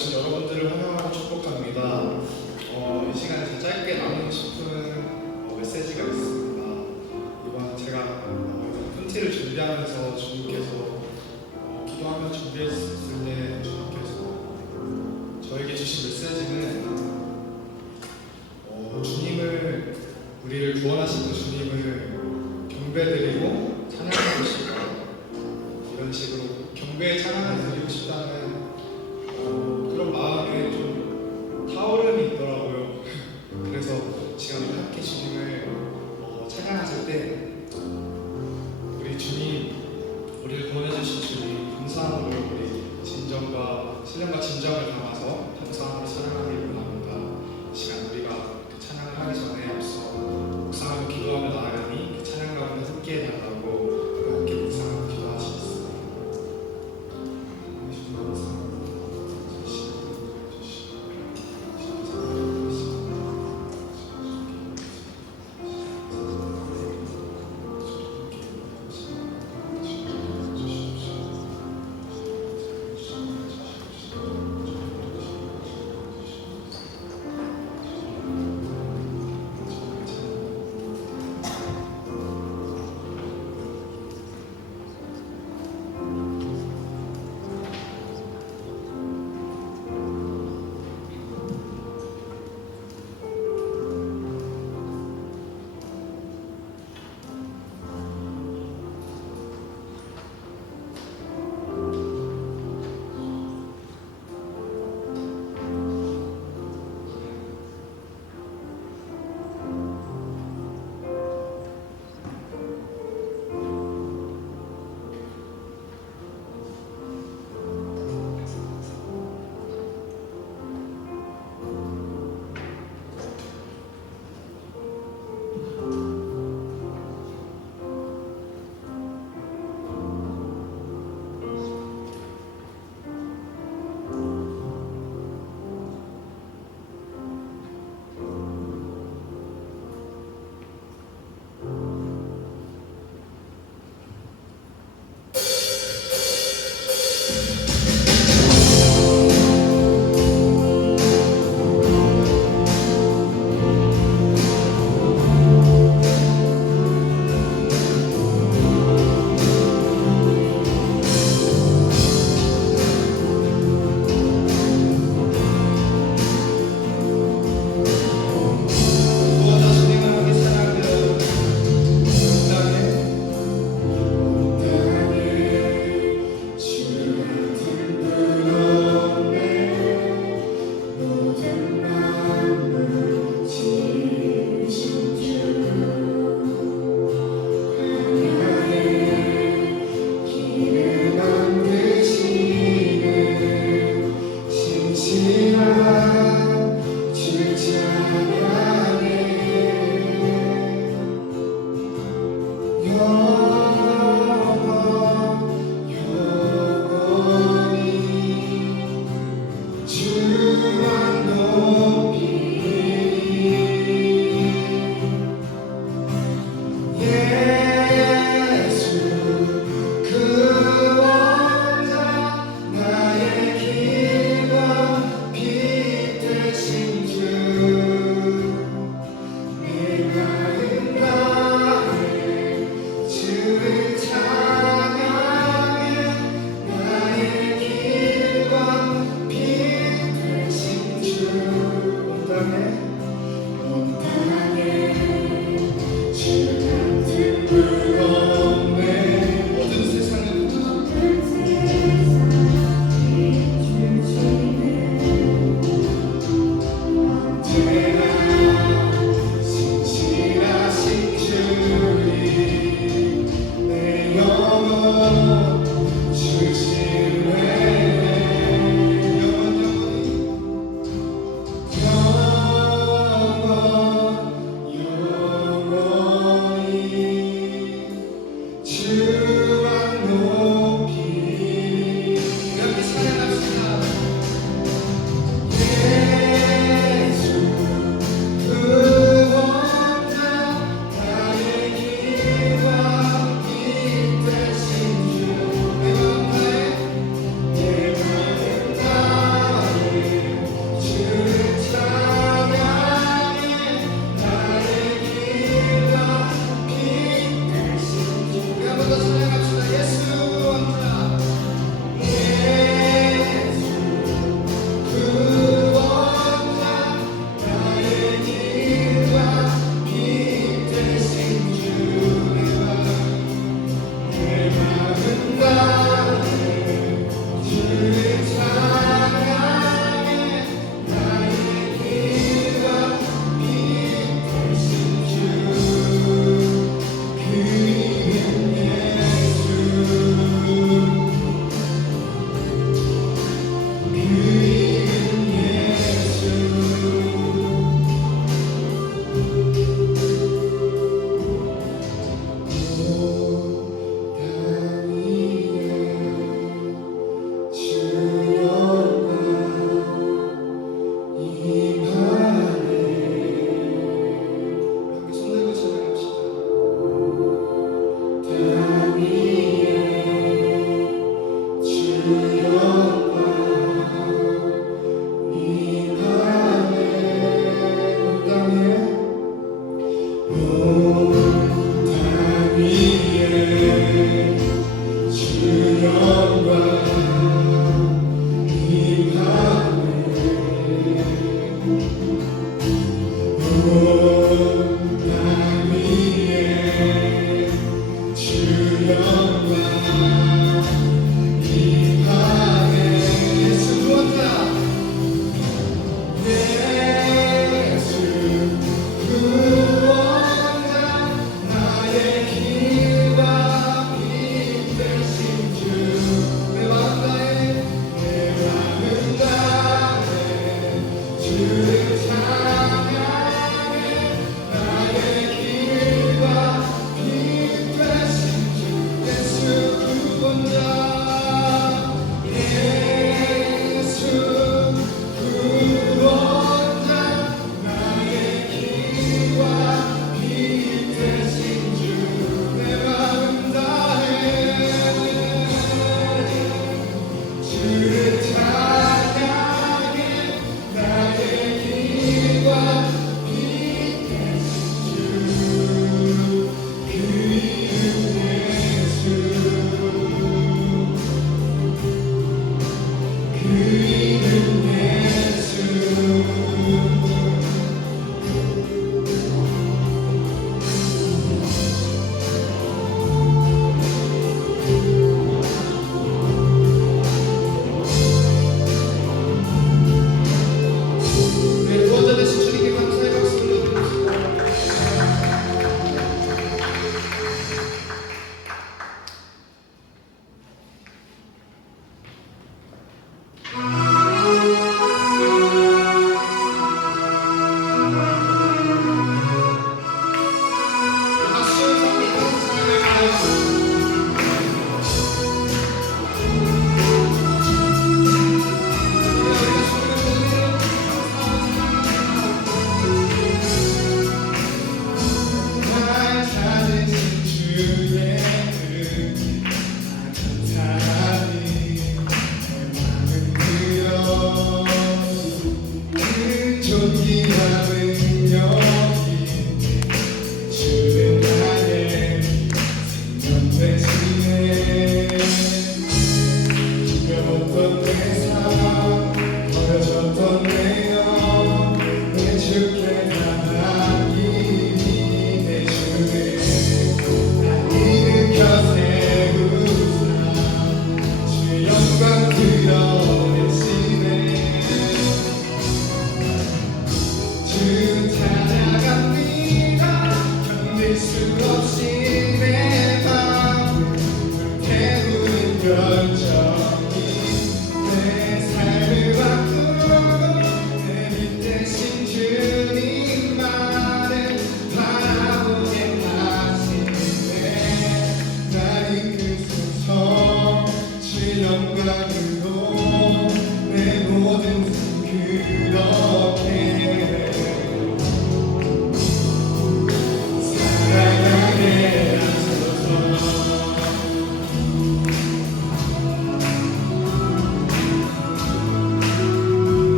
오신 여러분들을 환영하고 축복합니다. 이 시간에 제 짧게 나누고 싶은 메시지가 있습니다. 이번 제가 푼티를 준비하면서 주님께서 기도하며 준비했을 때 주님께서 저에게 주신 메시지는 주님을, 우리를 구원하신 그 주님을 경배드리고 찬양하고 싶다, 이런 식으로 경배의 찬양을 드리고 싶다는 그런 마음에 좀 타오름이 있더라고요. 그래서 지금 함께 주님을 찬양하실 때 우리 주님, 우리를 구원해주신 주님 감사함으로 우리 진정과 신령과 진정을 담아서 감사함으로 찬양하기를 원합니다. 이 시간 우리가 그 찬양을 하기 전에 앞서 묵상하며 기도하며 나아가니 그 찬양 가운데 함께 해달라고 함께 묵상하며 기도하시겠습니다.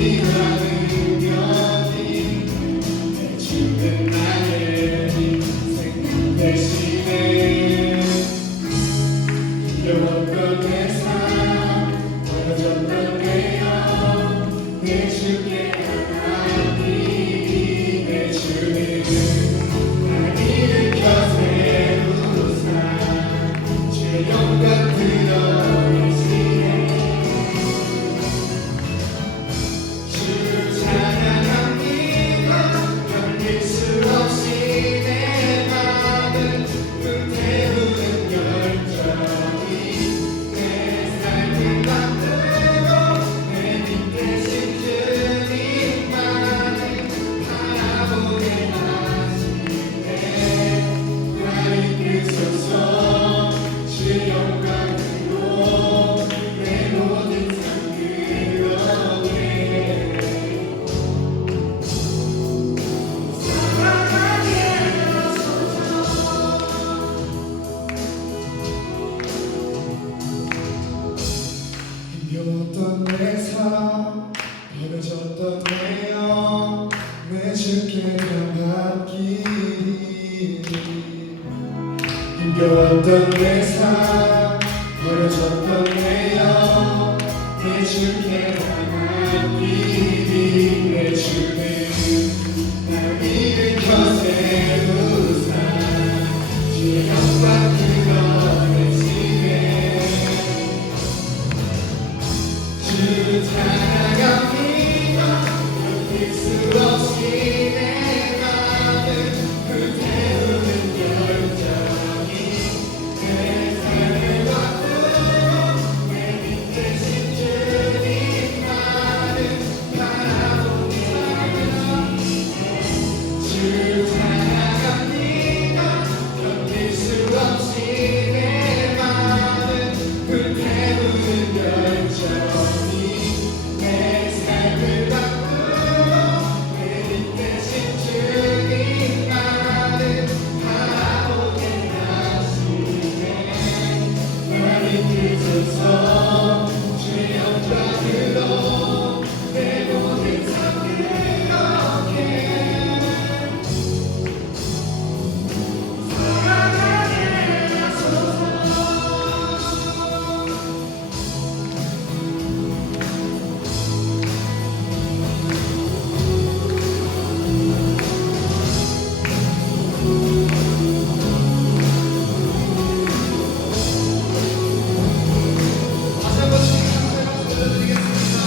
네가 능력이 주는 나의 인생 대신에 힘겨웠던 내 삶 버려졌던 내 영 내 주께 하나님 내 주님은 날 일으켜 세우사 주의 영광 드러내시네 주 찬양합니다 견딜 수 없이 내 맘은 불태우는 열정이 내 삶을 만들고 내 밑 대신 주님만을 바라보게 하시네 나를 이끄소서 주의 영광으로 내 모든 삶 드러내 사랑하게 하소서 힘겨웠던 내 삶 버려졌던 내 영 내 주께 나가기를 힘겨웠던 내 삶 버려졌던 내 영 내 주께 나가기를 내 주는 날 일으켜 세우사 주의 영광 드러내시네 주 찬양합니다 견딜 수 없이 내 맘을 불태우는 열정이 내 삶을 바꾸고 내 밑 대신 주님만을 바라보게 하시네 주 찬양합니다 견딜 수 없이 내 맘을 불태우는 열정이 내 삶을 바꾸고 내 밑 대신 주님만을 바라보게 하시네 나를 이끄소서 주의 영광으로 내 모든 삶 그렇게 사랑하게 하소서 다시 한번 주님께 박수 올려드리겠습니다.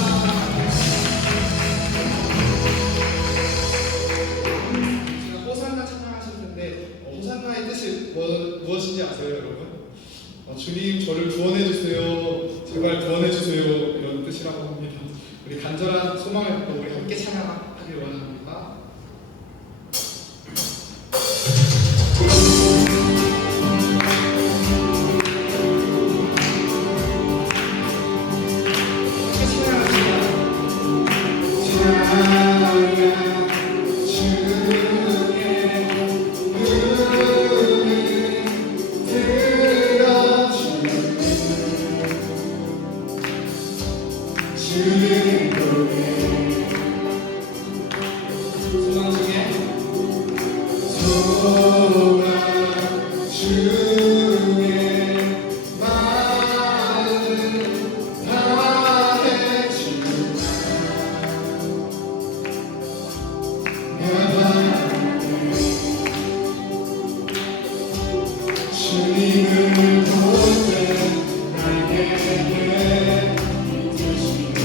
제가 호산나 찬양하실 텐데 호산나의 뜻이 무엇인지 아세요, 여러분? 주님 저를 구원해 주세요. 제발 구원해 주세요. 이런 뜻이라고 합니다. 우리 간절한 소망을 갖고 우리 함께 찬양하길 원합니다. 함께 찬양합니다. 찬양 주의 눈을 들어주네 주의 노래 소망 중에 소망 중에 마음 다해주나 주님을 볼 때 나에게 믿으시네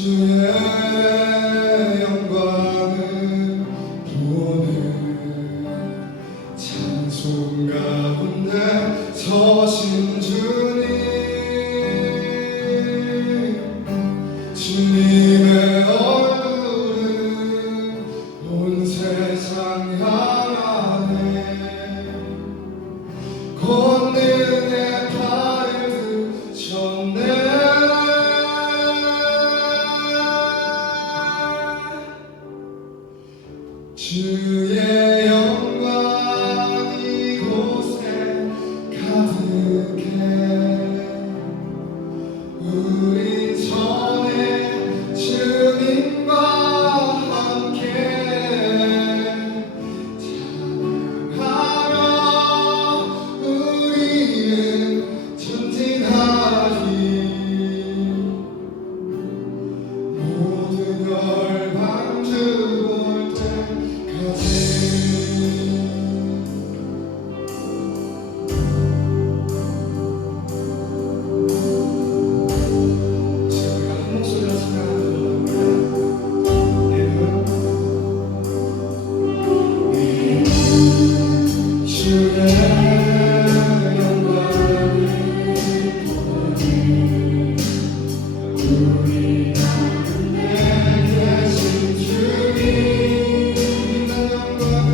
주의 영광을 보는 찬송 가운데 서신 주님, 주님의 얼굴은 온 세상 향하네. 권능의 팔을 드셨네. 주의 영광 이곳에 가득해. 우리 전에 주님과 함께 찬양하며 우리는 전진하리. 모든 열방 주 볼 때까지. 제가 한 목소리로 찬양하는 주의 영광을 보니 우리 가운데 계신 주님, 난 영광을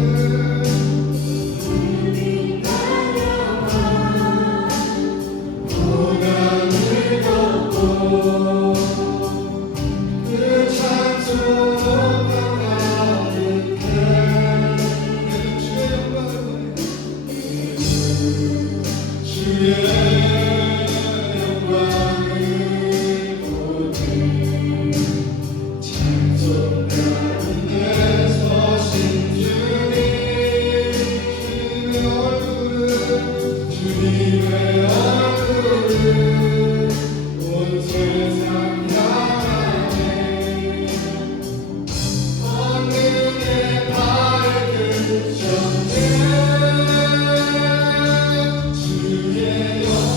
고난을 걷고 그 찬송 가득해. 주의 영광을 보니 찬송 가운데 서신 주님, 주님의 얼굴은 온 세상 향하네. 권능의 팔을 드셨네. 주의 영광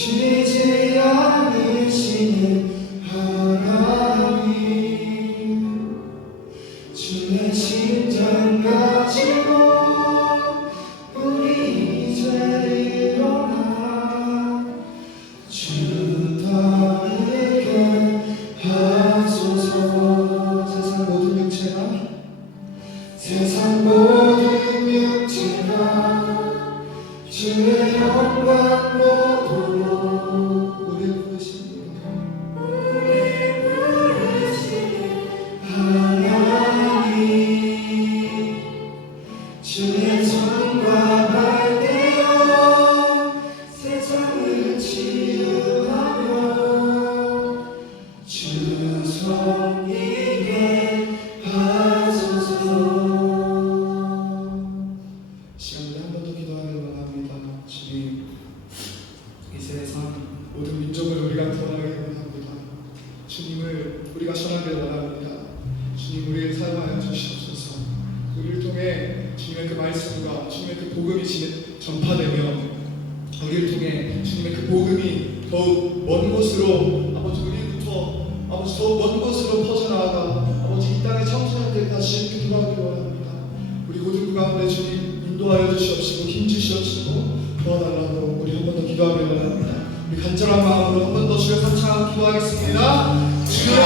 쉬지 않으시는 하나님, 주의 심장 가지고 우리 이제 일어나 주 따르게 하소서. 세상 모든 육체가 주의 영광 보도록 우리를 부르시는 하나님, 주의 손과 발 떼어 세상을 치유하며 주 손이게 하소서. 시간에 한 번 더 기도하길 원합니다. 주님, 이 세상 모든 민족을 우리가 구원하길 원합니다. 주님을 우리가 전하길 원합니다. 주님, 우리를 사용하여 주시옵소서. 우리를 통해 주님의 그 말씀과 주님의 그 복음이 전파되며 우리를 통해 주님의 그 복음이 더욱 먼 곳으로 아버지 우리부터 아버지 더욱 먼 곳으로 퍼져나가가 아버지 이 땅의 청소년들이 다시 이렇게 돌아오길 원합니다. 우리 모든 가운데 주님 인도하여 주시옵시고 힘 주시옵시고 도와달라고 우리 한 번 더 기도하길 원합니다. 우리 간절한 마음으로 한 번 더 주여 삼창 기도하겠습니다. 주여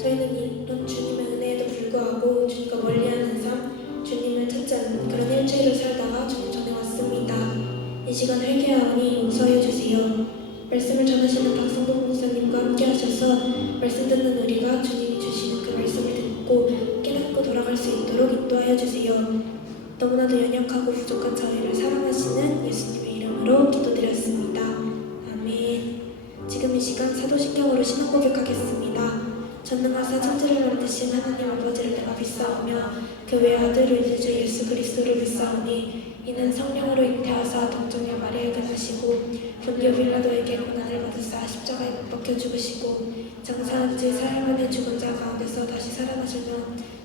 저희는 이런 주님의 은혜에도 불구하고 주님과 멀리하는 삶, 주님을 찾지 않는 그런 일주일을 살다가 주님 전에 왔습니다. 이 시간 회개하오니 용서해 주세요. 말씀을 전하시는 박성동 목사님과 함께 하셔서 말씀 듣는 우리가 주님이 주시는 그 말씀을 듣고 깨닫고 돌아갈 수 있도록 인도하여 주세요. 너무나도 연약하고 부족한 저희를 사랑하시는 예수님의 이름으로 이름으로 기도드렸습니다. 아멘. 지금 이 시간 사도신경으로 신앙 고백하겠습니다. 전능하사 천지를 만드신 하나님 아버지를 내가 믿사오며 그 외 아들을 우리 주 예수 그리스도를 믿사오니 이는 성령으로 잉태하사 동정녀 마리아에게 나시고 본디오 빌라도에게 고난을 받으사 십자가에 못 박혀 죽으시고 장사한 지 사흘 만에 죽은 자 가운데서 다시 살아나시며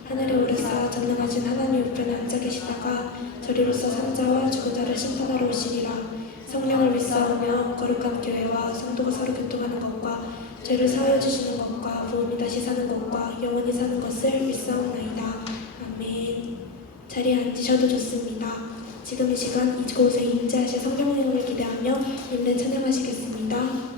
하늘에 오르사 전능하신 하나님 우편에 앉아 계시다가 저리로서 산자와 죽은 자를 심판하러 오시리라. 성령을 믿사오며 거룩한 교회와 성도가 서로 교통하는 것과 죄를 사하여 주시는 것과 부활이 다시 사는 것과 영원히 사는 것을 믿사옵나이다. 아멘. 자리에 앉으셔도 좋습니다. 지금 이 시간 이곳에 임재하실 성령님을 기대하며 인내 찬양하시겠습니다.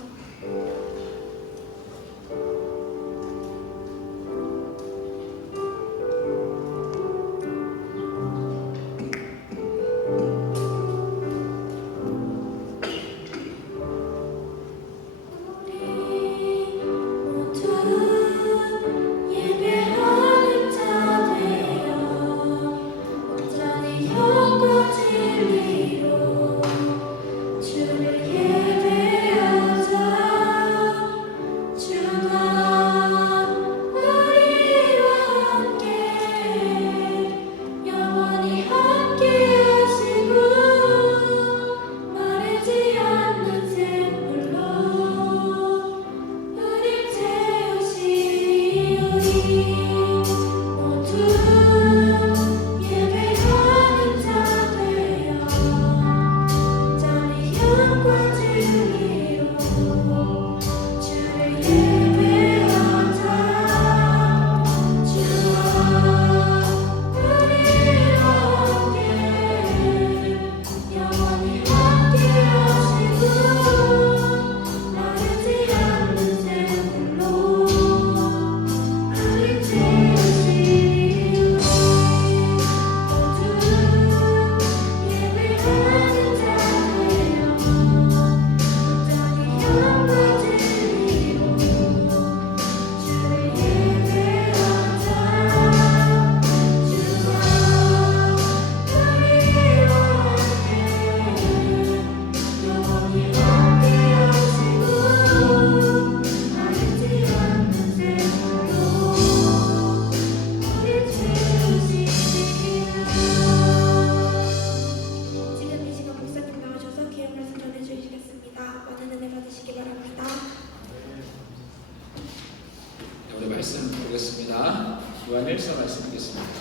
요한일서 말씀 보겠습니다.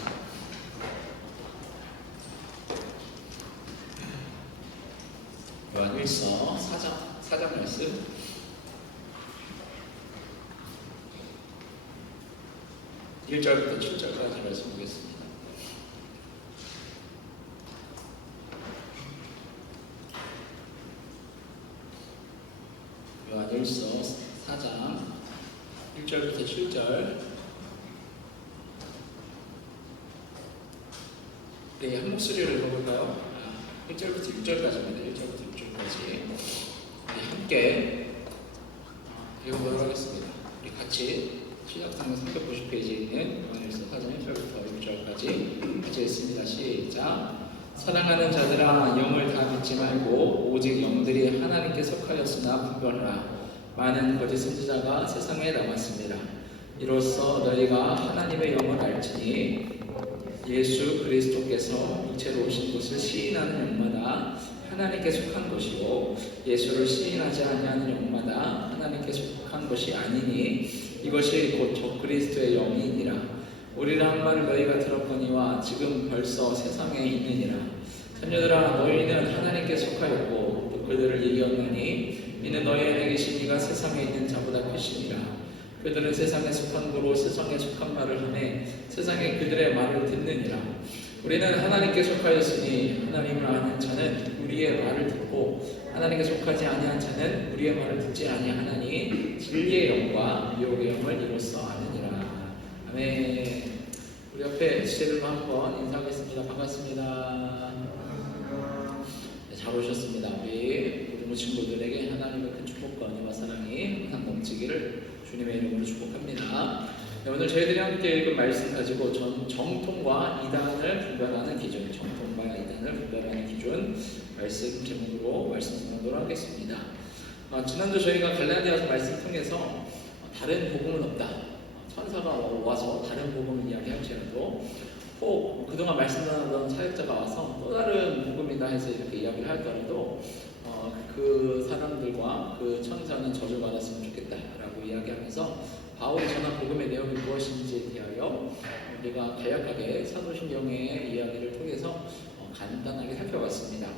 요한일서 4장 말씀. (1절부터) 7절까지 말씀 보겠습니다. 요한일서 4장 1절부터 7절. 네, 한 목소리로 읽어볼까요? 1절부터 6절까지입니다. 1절부터 6절까지. 네, 함께 읽어보도록 하겠습니다. 우리 같이 시작하는 390페이지에 있는 요한일서 4장 1절부터 6절까지 같이 읽습니다. 시작. 사랑하는 자들아, 영을 다 믿지 말고 오직 영들이 하나님께 속하였으나 분별하라. 많은 거짓 선지자가 세상에 남았습니다. 이로써 너희가 하나님의 영을 알지니 예수 그리스도께서 육체로 오신 것을 시인하는 영마다 하나님께 속한 것이요 예수를 시인하지 아니하는 영마다 하나님께 속한 것이 아니니 이것이 곧 저 그리스도의 영이니라. 우리는 한 말을 너희가 들었거니와 지금 벌써 세상에 있느니라. 자녀들아, 너희는 하나님께 속하였고 또 그들을 이겼나니 이는 너희 안에 계신 이가 세상에 있는 자보다 크시니라. 그들은 세상에 속한 거로 세상에 속한 말을 하매 세상에 그들의 말을 듣느니라. 우리는 하나님께 속하였으니 하나님을 아는 자는 우리의 말을 듣고 하나님께 속하지 아니한 자는 우리의 말을 듣지 아니하나니 진리의 영과 미혹의 영을 이로써 아느니라. 아멘. 우리 옆에 지체들과 한번 인사하겠습니다. 반갑습니다. 네, 잘 오셨습니다. 우리 모든 친구들에게 하나님의 큰 축복과 은혜와 사랑이 항상 넘치기를 주님의 이름으로 축복합니다. 오늘 저희들이 함께 읽은 말씀 가지고 정통과 이단을 분별하는 기준, 정통과 이단을 분별하는 기준 말씀 제목으로 말씀 전하도록 하겠습니다. 지난주 저희가 갈라디아서 말씀 통해서 다른 복음은 없다. 천사가 와서 다른 복음을 이야기할지라도 혹 그동안 말씀 전하던 사역자가 와서 또 다른 복음이다 해서 이렇게 이야기를 하더라도 그 사람들과 그 천사는 저주받았으면 좋겠다라고 이야기하면서 바울이 전한 복음의 내용이 무엇인지에 대하여 우리가 간략하게 사도신경의 이야기를 통해서 간단하게 살펴봤습니다.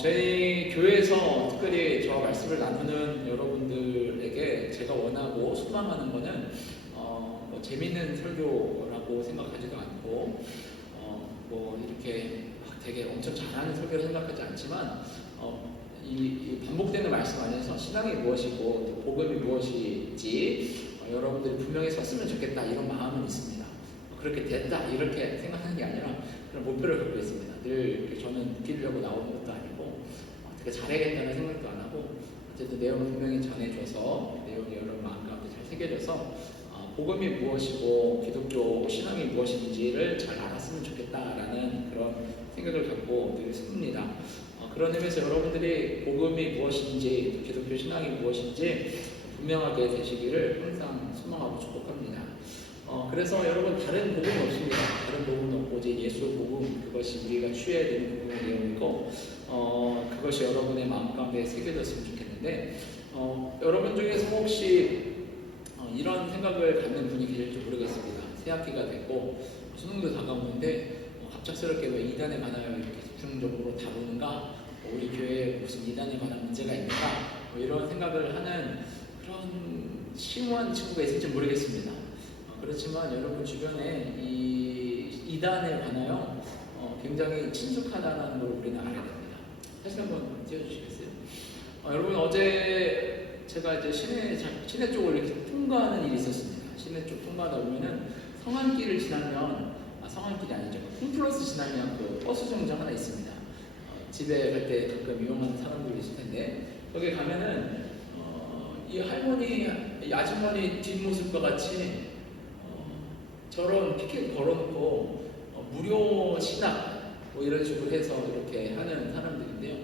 저희 교회에서 특별히 저와 말씀을 나누는 여러분들에게 제가 원하고 소망하는 것은 뭐 재밌는 설교라고 생각하지도 않고 뭐 이렇게 되게 엄청 잘하는 설교를 생각하지 않지만 이 반복되는 말씀 안에서 신앙이 무엇이고 또 복음이 무엇인지 여러분들이 분명히 섰으면 좋겠다 이런 마음은 있습니다. 그렇게 됐다 이렇게 생각하는 게 아니라 그런 목표를 갖고 있습니다. 늘 저는 웃기려고 나오는 것도 아니고 되게 잘해야겠다는 생각도 안 하고 어쨌든 내용을 분명히 전해줘서 내용이 여러분 마음 가운데 잘 새겨져서 복음이 무엇이고 기독교 신앙이 무엇인지를 잘 알았으면 좋겠다라는 그런 생각을 갖고 늘 섭니다. 그런 의미에서 여러분들이 복음이 무엇인지 기독교 신앙이 무엇인지 분명하게 되시기를 항상 소망하고 축복합니다. 그래서 여러분 다른 복음은 없습니다. 다른 복음은 없고 오직 예수 복음 그것이 우리가 취해야 되는 복음의 내용이고 그것이 여러분의 마음 가운데 새겨졌으면 좋겠는데 여러분 중에서 혹시 이런 생각을 갖는 분이 계실지 모르겠습니다. 새학기가 됐고 수능도 다가오는데 갑작스럽게 왜 이단에 관하여 이렇게 집중적으로 다루는가? 우리 교회에 무슨 이단에 관한 문제가 있는가? 뭐 이런 생각을 하는 그런 심오한 친구가 있을지 모르겠습니다. 그렇지만 여러분 주변에 이 이단에 관하여 굉장히 친숙하다는 걸 우리는 알아야 됩니다. 사진 한번 띄워주시겠어요? 여러분 어제 제가 이제 시내 쪽을 이렇게 통과하는 일이 있었습니다. 시내 쪽 통과하다 보면은 성안길을 지나면 성안길이 아니죠. 홈플러스 지나면 그 버스 정류장 하나 있습니다. 집에 갈 때 가끔 이용하는 사람들이 있을 텐데 거기 가면은 이 할머니, 이 아주머니 뒷모습과 같이 저런 피켓 걸어놓고 무료 신학 뭐 이런 식으로 해서 이렇게 하는 사람들인데요.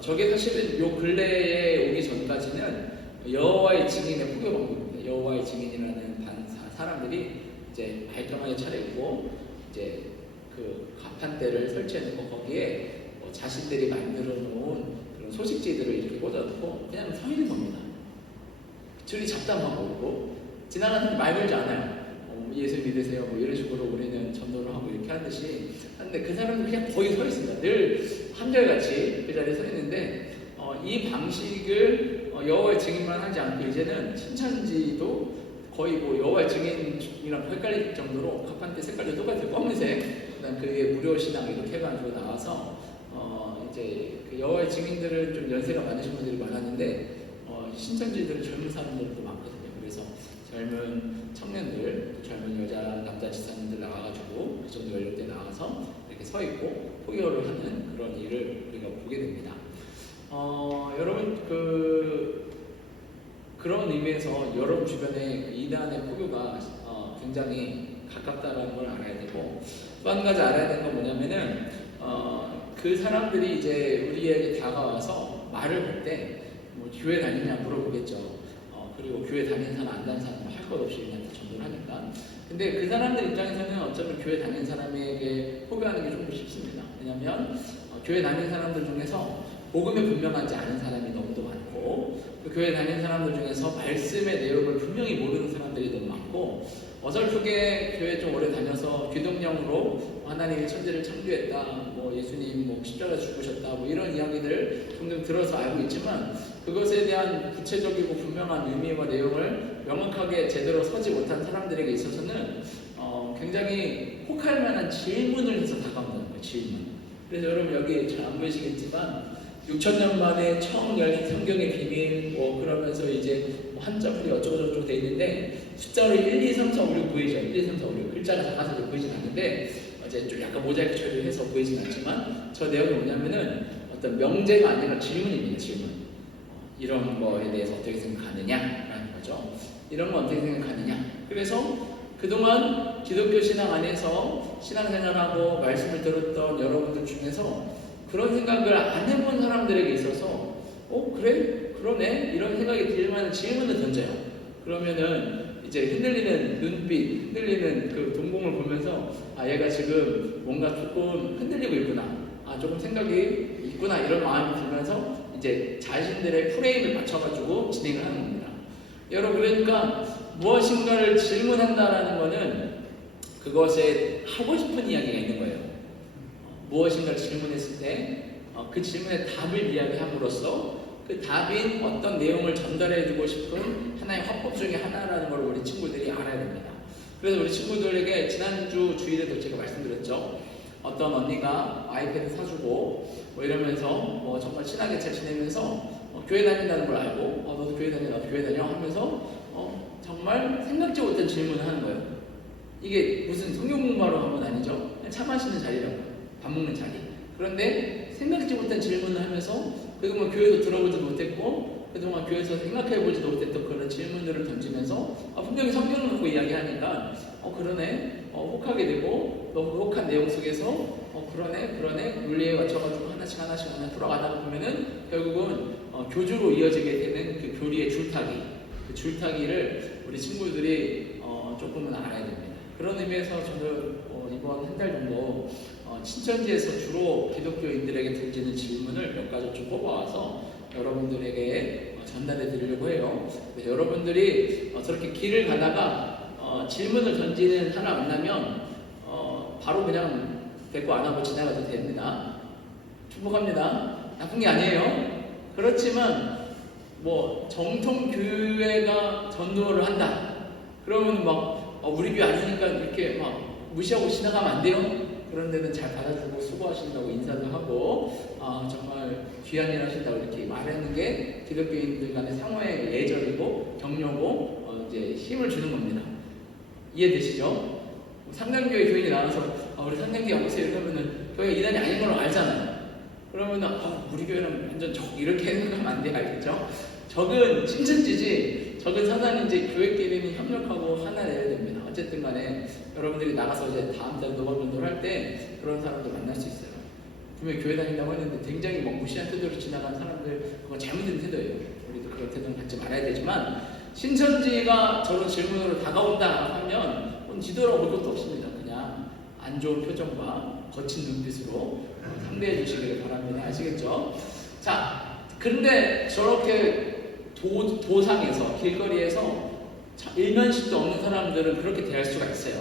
저게 사실은 요 근래에 오기 전까지는 여호와의 증인의 포교 방법입니다. 여호와의 증인이라는 사람들이 이제 깔끔하게 차려입고 이제 그 가판대를 설치해놓고 거기에 자신들이 만들어 놓은 그런 소식지들을 이렇게 꽂아놓고 그냥 서 있는 겁니다. 줄이 잡담하고 있고 지나가는 말 걸지 않아요. 예수 믿으세요 뭐 이런 식으로 우리는 전도를 하고 이렇게 하듯이 하는데 그 사람은 그냥 거기 서 있습니다. 늘 한결같이 그 자리에 서 있는데 이 방식을 여호와의 증인만 하지 않고 이제는 신천지도 거의 뭐 여호와의 증인이랑 헷갈릴 정도로 가판대 색깔도 똑같아요. 검은색 그다음 그 위에 무료 신앙 이렇게 해가지고 나와서 이제 그 여호와의 증인들은 좀 연세가 많으신 분들이 많았는데 신천지들은 젊은 사람들도 많거든요. 그래서 젊은 청년들, 젊은 여자, 남자 지사님들 나와가지고 그 정도 연령대 나와서 이렇게 서 있고 포교를 하는 그런 일을 우리가 보게 됩니다. 여러분 그런 의미에서 여러분 주변에 이단의 포교가 굉장히 가깝다는 걸 알아야 되고 또 한 가지 알아야 되는 건 뭐냐면은 그 사람들이 이제 우리에게 다가와서 말을 할 때 뭐 교회 다니냐 물어보겠죠. 그리고 교회 다니는 사람 안 다니는 사람 할 것 없이 그냥 전도를 하니까. 근데 그 사람들 입장에서는 어쩌면 교회 다니는 사람에게 포교하는 게 좀 쉽습니다. 왜냐하면 교회 다니는 사람들 중에서 복음에 분명하지 않은 사람이 너무도 많고 그 교회 다니는 사람들 중에서 말씀의 내용을 분명히 모르는 사람들이 너무 많고 어설프게 교회 좀 오래 다녀서 기독령으로 하나님이 천지를 창조했다, 뭐 예수님 뭐 십자가 죽으셨다, 뭐 이런 이야기들 종종 들어서 알고 있지만 그것에 대한 구체적이고 분명한 의미와 내용을 명확하게 제대로 서지 못한 사람들에게 있어서는 굉장히 혹할 만한 질문을 해서 다가온다는 거예요. 질문. 그래서 여러분 여기 잘 안 보이시겠지만 6,000년 만에 처음 열린 성경의 비밀 뭐 그러면서 이제 뭐 한자풀이 어쩌고저쩌고 돼 있는데 숫자로 1, 2, 3, 4, 5, 6 보이죠. 1, 2, 3, 4, 5, 6 글자가 작아서 보이진 않는데 이제 좀 약간 모자이크 처리해서 보이진 않지만 저 내용이 뭐냐면은 어떤 명제가 아니라 질문입니다. 질문. 이런 거에 대해서 어떻게 생각하느냐라는 거죠. 이런 거 어떻게 생각하느냐? 그래서 그동안 기독교 신앙 안에서 신앙생활하고 말씀을 들었던 여러분들 중에서 그런 생각을 안 해본 사람들에게 있어서 그래? 그러네? 이런 생각이 들 만한 질문을 던져요. 그러면은 이제 흔들리는 눈빛, 흔들리는 그 동공을 보면서 얘가 지금 뭔가 조금 흔들리고 있구나. 조금 생각이 있구나. 이런 마음이 들면서 이제 자신들의 프레임을 맞춰가지고 진행을 하는 겁니다. 여러분, 그러니까 무엇인가를 질문한다라는 것은 그것에 하고 싶은 이야기가 있는 거예요. 무엇인가를 질문했을 때 그 질문의 답을 이야기함으로써 그 답인 어떤 내용을 전달해주고 싶은 하나의 화법 중에 하나라는 걸 우리 친구들이 알아야 됩니다. 그래서 우리 친구들에게 지난주 주일에도 제가 말씀드렸죠. 어떤 언니가 아이패드 사주고 이러면서 정말 친하게 잘 지내면서 교회 다닌다는 걸 알고 너도 교회 다녀, 나도 교회 다녀 하면서 정말 생각지 못한 질문을 하는 거예요. 이게 무슨 성경 공부하러 간 건 아니죠. 그냥 차 마시는 자리라고요. 밥 먹는 자리. 그런데 생각지 못한 질문을 하면서 그동안 교회도 들어보지도 못했고 그동안 교회에서 생각해보지도 못했던 그런 질문들을 던지면서 분명히 성경을 갖고 이야기하니까 그러네, 혹하게 되고 너무 혹한 내용 속에서 그러네 논리에 맞춰가지고 하나씩 돌아가다 보면은 결국은 교주로 이어지게 되는 그 교리의 줄타기, 그 줄타기를 우리 친구들이 조금은 알아야 됩니다. 그런 의미에서 저는 이번 한 달 정도 신천지에서 주로 기독교인들에게 던지는 질문을 몇 가지 좀 뽑아와서 여러분들에게 전달해 드리려고 해요. 여러분들이 저렇게 길을 가다가 질문을 던지는 하나 만나면 바로 그냥 데리고 안 하고 지나가도 됩니다. 축복합니다. 나쁜 게 아니에요. 그렇지만 정통 교회가 전도를 한다. 그러면 우리 교회 아니니까 이렇게 무시하고 지나가면 안 돼요. 그런 데는 잘 받아주고 수고하신다고 인사도 하고 정말 귀한 일 하신다고 이렇게 말하는 게 기독교인들 간의 상호의 예절이고 격려고 이제 힘을 주는 겁니다. 이해되시죠? 상당교회 교인이 나와서 우리 상당교회 와보세요 이러면은 교회가 이단이 아닌 걸로 알잖아요. 그러면은 우리 교회는 완전 적 이렇게 생각하면 안 돼. 알겠죠? 적은 신천지지 적은 사단인지 교회끼리는 협력하고 하나 내야 됩니다. 어쨌든 간에 여러분들이 나가서 이제 다음 달 노방전도를 할 때 그런 사람들 만날 수 있어요. 분명히 교회 다닌다고 했는데 굉장히 무시한 태도로 지나가는 사람들, 그건 잘못된 태도예요. 우리도 그런 태도는 갖지 말아야 되지만 신천지가 저런 질문으로 다가온다 하면 뒤돌아볼 것도 없습니다. 그냥 안 좋은 표정과 거친 눈빛으로 상대해 주시기를 바랍니다. 아시겠죠? 자, 그런데 저렇게 도상에서 길거리에서 일면식도 없는 사람들은 그렇게 대할 수가 있어요.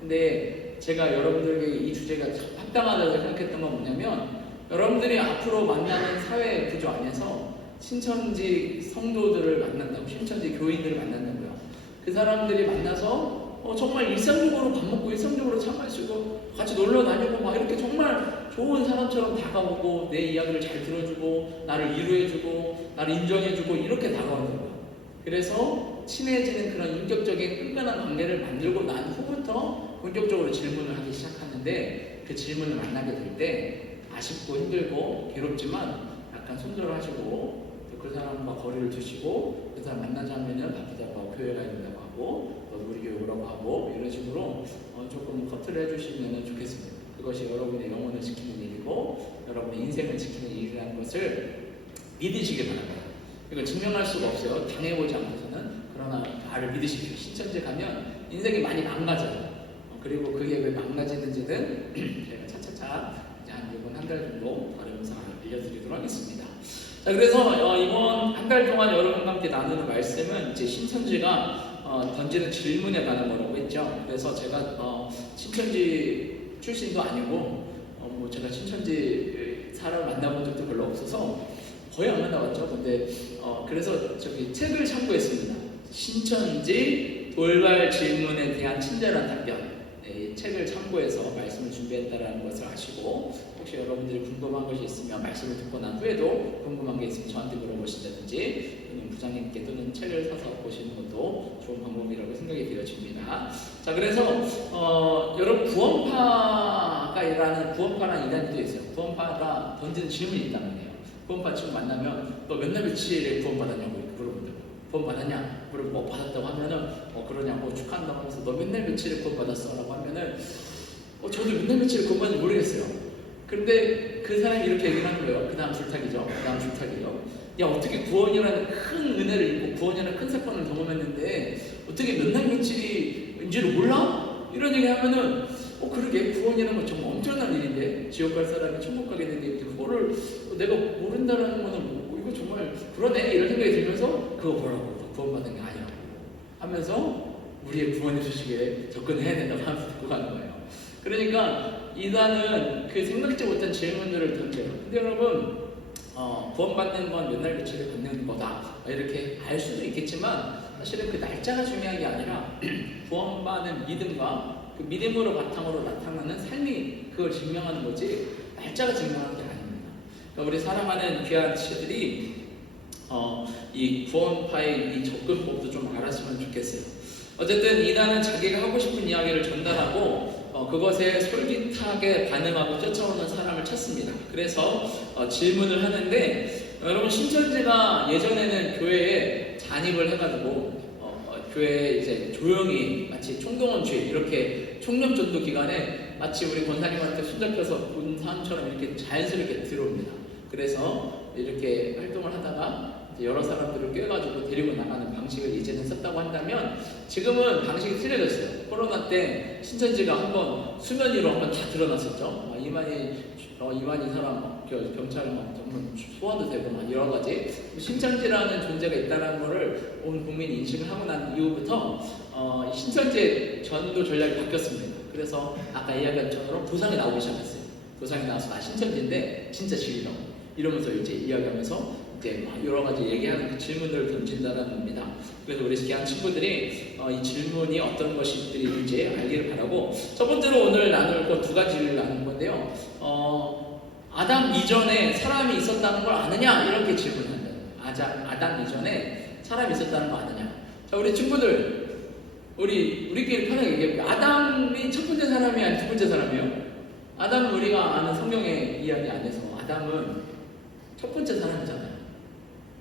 근데 제가 여러분들에게 이 주제가 합당하다고 생각했던 건 뭐냐면 여러분들이 앞으로 만나는 사회 구조 안에서 신천지 성도들을 만난다고, 신천지 교인들을 만난다고요. 그 사람들이 만나서 정말 일상적으로 밥 먹고 일상적으로 차 마시고 같이 놀러 다니고 이렇게 정말 좋은 사람처럼 다가오고 내 이야기를 잘 들어주고 나를 위로해주고 나를 인정해주고 이렇게 다가오는 거예요. 그래서 친해지는 그런 인격적인 끈끈한 관계를 만들고 난 후부터 본격적으로 질문을 하기 시작하는데 그 질문을 만나게 될 때 아쉽고 힘들고 괴롭지만 약간 손절하시고 그 사람과 거리를 두시고 그 사람 만나자면은 바쁘다고 하고 교회 가야 된다고 하고 우리 교회 오라고 하고 이런 식으로 조금 커트를 해주시면 좋겠습니다. 그것이 여러분의 영혼을 지키는 일이고 여러분의 인생을 지키는 일이라는 것을 믿으시기 바랍니다. 이걸 증명할 수가 없어요. 당해보지 않고서는. 그러나 나를 믿으십시오. 신천지 가면 인생이 많이 망가져요. 그리고 그게 왜 망가지는지는 제가 차차차 이번 한 달 정도 다루면서 알려드리도록 하겠습니다. 자, 그래서 이번 한 달 동안 여러분과 함께 나누는 말씀은 이제 신천지가 던지는 질문에 관한 거라고 했죠. 그래서 제가 신천지 출신도 아니고 제가 신천지 사람을 만나본 적도 별로 없어서 거의 안 만나봤죠. 근데 그래서 책을 참고했습니다. 신천지 돌발 질문에 대한 친절한 답변. 이 책을 참고해서 말씀을 준비했다는 것을 아시고 혹시 여러분들이 궁금한 것이 있으면 말씀을 듣고 난 후에도 궁금한 게 있으면 저한테 물어보신다든지 또는 부장님께 또는 책을 사서 보시는 것도 좋은 방법이라고 생각이 되어집니다. 자, 그래서 여러분 구원파라는 이단이 또 있어요. 구원파가 던지는 질문이 있다는 거예요. 구원파 친구 만나면 너 몇 날 며칠에 구원받았냐고 물어본다고. 구원 받았냐? 물을 뭐 받았다고 하면은 그러냐고 축하한다고 하면서 너 맨날 며칠에 구원 받았어라고 하면은 저도 맨날 며칠에 구원 받는지 모르겠어요. 그런데 그 사람이 이렇게 얘기를 하는 거예요. 그 다음 줄타기죠. 야, 어떻게 구원이라는 큰 은혜를 입고 구원이라는 큰 사건을 경험했는데 어떻게 몇날 며칠인지를 몰라? 이런 얘기 하면은 그러게 구원이라는 건 정말 엄청난 일인데 지옥 갈 사람이 천국 가게 되는데 그거를 내가 모른다라는 거는 이거 정말 그러네 이런 생각이 들면서 그거 뭐라고 구원받는 게 아니라고 하면서 우리의 구원의 소식에 접근해야 된다고 하면서 듣고 가는 거예요. 그러니까 이단은 그 생각지 못한 질문들을 던져요. 근데 여러분 구원받는 건 몇날 며칠을 받는 거다 이렇게 알 수도 있겠지만 사실은 그 날짜가 중요한 게 아니라 구원받는 믿음과 그 믿음으로 바탕으로 나타나는 삶이 그걸 증명하는 거지 날짜가 증명하는 게 아닙니다. 그러니까 우리 사랑하는 귀한 지체들이 이 구원파의 이 접근법도 좀 알았으면 좋겠어요. 어쨌든 이단은 자기가 하고 싶은 이야기를 전달하고 그것에 솔깃하게 반응하고 쫓아오는 사람을 찾습니다. 그래서 질문을 하는데 여러분 신천지가 예전에는 교회에 잔입을 해가지고 교회에 이제 조용히 마치 총동원주의 이렇게 총력전도 기간에 마치 우리 권사님한테 손잡혀서 본 사람처럼 이렇게 자연스럽게 들어옵니다. 그래서 이렇게 활동을 하다가 여러 사람들을 꿰가지고 데리고 나가는 방식을 이제는 썼다고 한다면 지금은 방식이 틀려졌어요. 코로나 때 신천지가 한번 수면 위로 한번 다 드러났었죠. 이만희 사람 경찰 전문 소환도 되고 여러 가지 신천지라는 존재가 있다는 것을 온 국민이 인식을 하고 난 이후부터 신천지의 전도 전략이 바뀌었습니다. 그래서 아까 이야기한 것처럼 도상이 나오기 시작했어요. 도상이 나와서 신천지인데 진짜 진리라고 이러면서 이제 이야기하면서 이제 여러 가지 얘기하는 그 질문들을 던진다는 겁니다. 그래서 우리 귀한 친구들이 이 질문이 어떤 것들인지 알기를 바라고 첫 번째로 오늘 나눌 것 두 가지를 나눌 건데요. 아담 이전에 사람이 있었다는 걸 아느냐 이렇게 질문한다. 아담 이전에 사람이 있었다는 거 아느냐. 자 우리 친구들 우리끼리 편하게 얘기해볼게요. 아담이 첫 번째 사람이 아니 두 번째 사람이에요? 아담은 우리가 아는 성경의 이야기 안에서 아담은 첫 번째 사람이잖아요.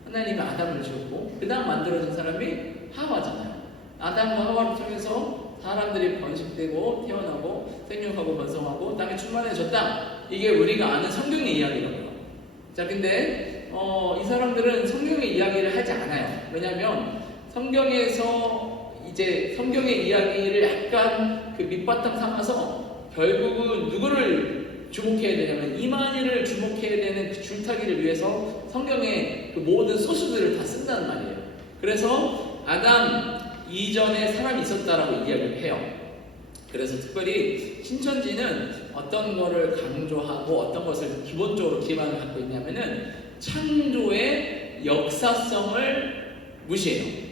하나님이 아담을 지었고 그 다음 만들어진 사람이 하와잖아요. 아담과 하와를 통해서 사람들이 번식되고 태어나고 생육하고 번성하고 땅에 충만해졌다. 이게 우리가 아는 성경의 이야기라고요. 자 근데 이 사람들은 성경의 이야기를 하지 않아요. 왜냐하면 성경에서 이제 성경의 이야기를 약간 그 밑바탕 삼아서 결국은 누구를 주목해야 되냐면 이만희를 주목해야 되는 그 줄타기를 위해서 성경의 그 모든 소스들을 다 쓴다는 말이에요. 그래서 아담 이전에 사람이 있었다라고 이야기를 해요. 그래서 특별히 신천지는 어떤 거를 강조하고 어떤 것을 기본적으로 기반을 갖고 있냐면은 창조의 역사성을 무시해요.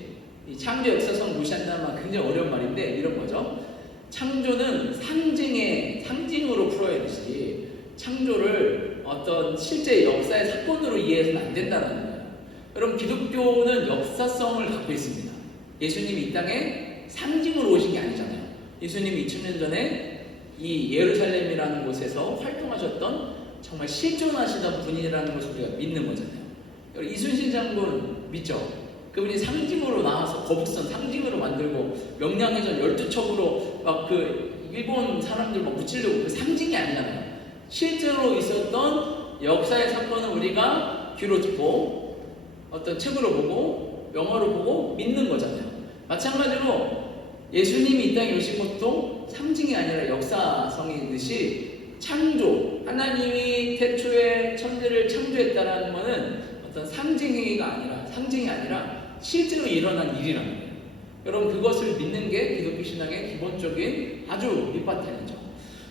이 창조 역사성을 무시한다는 말 굉장히 어려운 말인데 이런 거죠. 창조는 상징으로 풀어야 되지 창조를 어떤 실제 역사의 사건으로 이해해서는 안 된다는 거예요. 여러분 기독교는 역사성을 갖고 있습니다. 예수님이 이 땅에 상징으로 오신 게 아니잖아요. 예수님이 2000년 전에 이 예루살렘이라는 곳에서 활동하셨던 정말 실존하시던 분이라는 것을 우리가 믿는 거잖아요. 이순신 장군 믿죠? 그분이 상징으로 나와서 거북선 상징으로 만들고 명량해전 12척으로 막 그 일본 사람들 막 무찌르고 그 상징이 아니잖아요. 실제로 있었던 역사의 사건을 우리가 귀로 듣고 어떤 책으로 보고 영화로 보고 믿는 거잖아요. 마찬가지로 예수님이 이 땅에 오신 것도 상징이 아니라 역사성이듯이 창조, 하나님이 태초에 천지를 창조했다라는 것은 어떤 상징이 아니라 실제로 일어난 일이라는 거예요. 여러분 그것을 믿는 게 기독교 신앙의 기본적인 아주 밑바탕이죠.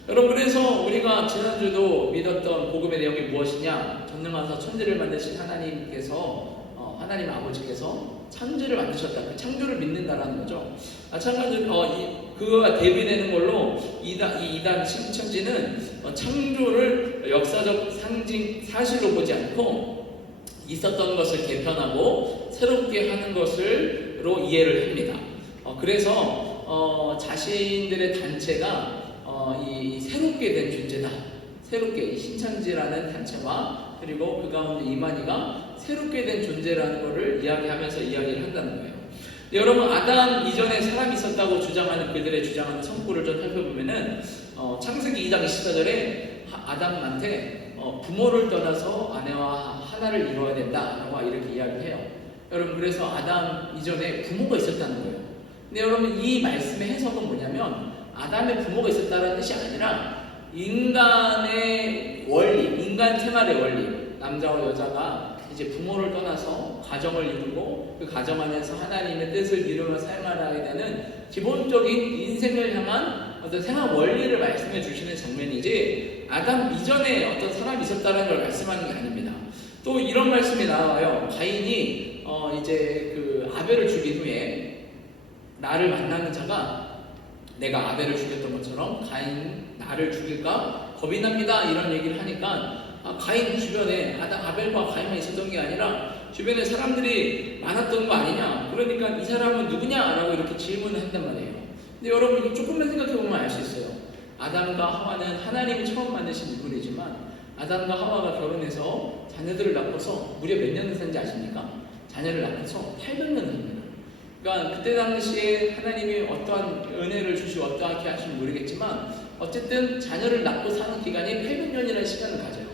여러분 그래서 우리가 지난주도 믿었던 복음의 내용이 무엇이냐? 전능하사 천지를 만드신 하나님께서 하나님 아버지께서 창조를 만드셨다. 그 창조를 믿는다라는 거죠. 마찬가지로 그거가 대비되는 걸로 이단 신천지는 창조를 역사적 상징 사실로 보지 않고 있었던 것을 개편하고 새롭게 하는 것으로 이해를 합니다. 그래서 자신들의 단체가 이 새롭게 된 존재다. 새롭게 이 신천지라는 단체와 그리고 그 가운데 이만희가 새롭게 된 존재라는 것을 이야기하면서 이야기를 한다는 거예요. 여러분, 아담 이전에 사람이 있었다고 주장하는 그들의 주장하는 성구를 좀 살펴보면은 창세기 2장 24절에 아담한테 부모를 떠나서 아내와 하나를 이루어야 된다라고 이렇게 이야기를 해요. 여러분, 그래서 아담 이전에 부모가 있었다는 거예요. 근데 여러분, 이 말씀의 해석은 뭐냐면 아담의 부모가 있었다는 뜻이 아니라 인간의 원리, 인간 생활의 원리, 남자와 여자가 이제 부모를 떠나서 가정을 이루고 그 가정 안에서 하나님의 뜻을 이루며 삶하게 되는 기본적인 인생을 향한 어떤 생활 원리를 말씀해 주시는 장면이지 아담 이전에 어떤 사람이 있었다는 걸 말씀하는 게 아닙니다. 또 이런 말씀이 나와요. 가인이 이제 그 아벨을 죽인 후에 나를 만나는 자가 내가 아벨을 죽였던 것처럼 가인 나를 죽일까 겁이 납니다. 이런 얘기를 하니까 가인 주변에 아벨과 가인만 있었던 게 아니라 주변에 사람들이 많았던 거 아니냐, 그러니까 이 사람은 누구냐라고 이렇게 질문을 한단 말이에요. 근데 여러분, 이거 조금만 생각해 보면 알 수 있어요. 아담과 하와는 하나님이 처음 만드신 인물이지만 아담과 하와가 결혼해서 자녀들을 낳고서 무려 몇 년을 산지 아십니까? 자녀를 낳고서 800년을 삽니다. 그러니까 그때 당시에 하나님이 어떠한 은혜를 주시고 어떠하게 하시는지 모르겠지만 어쨌든 자녀를 낳고 사는 기간이 800년이라는 시간을 가져요.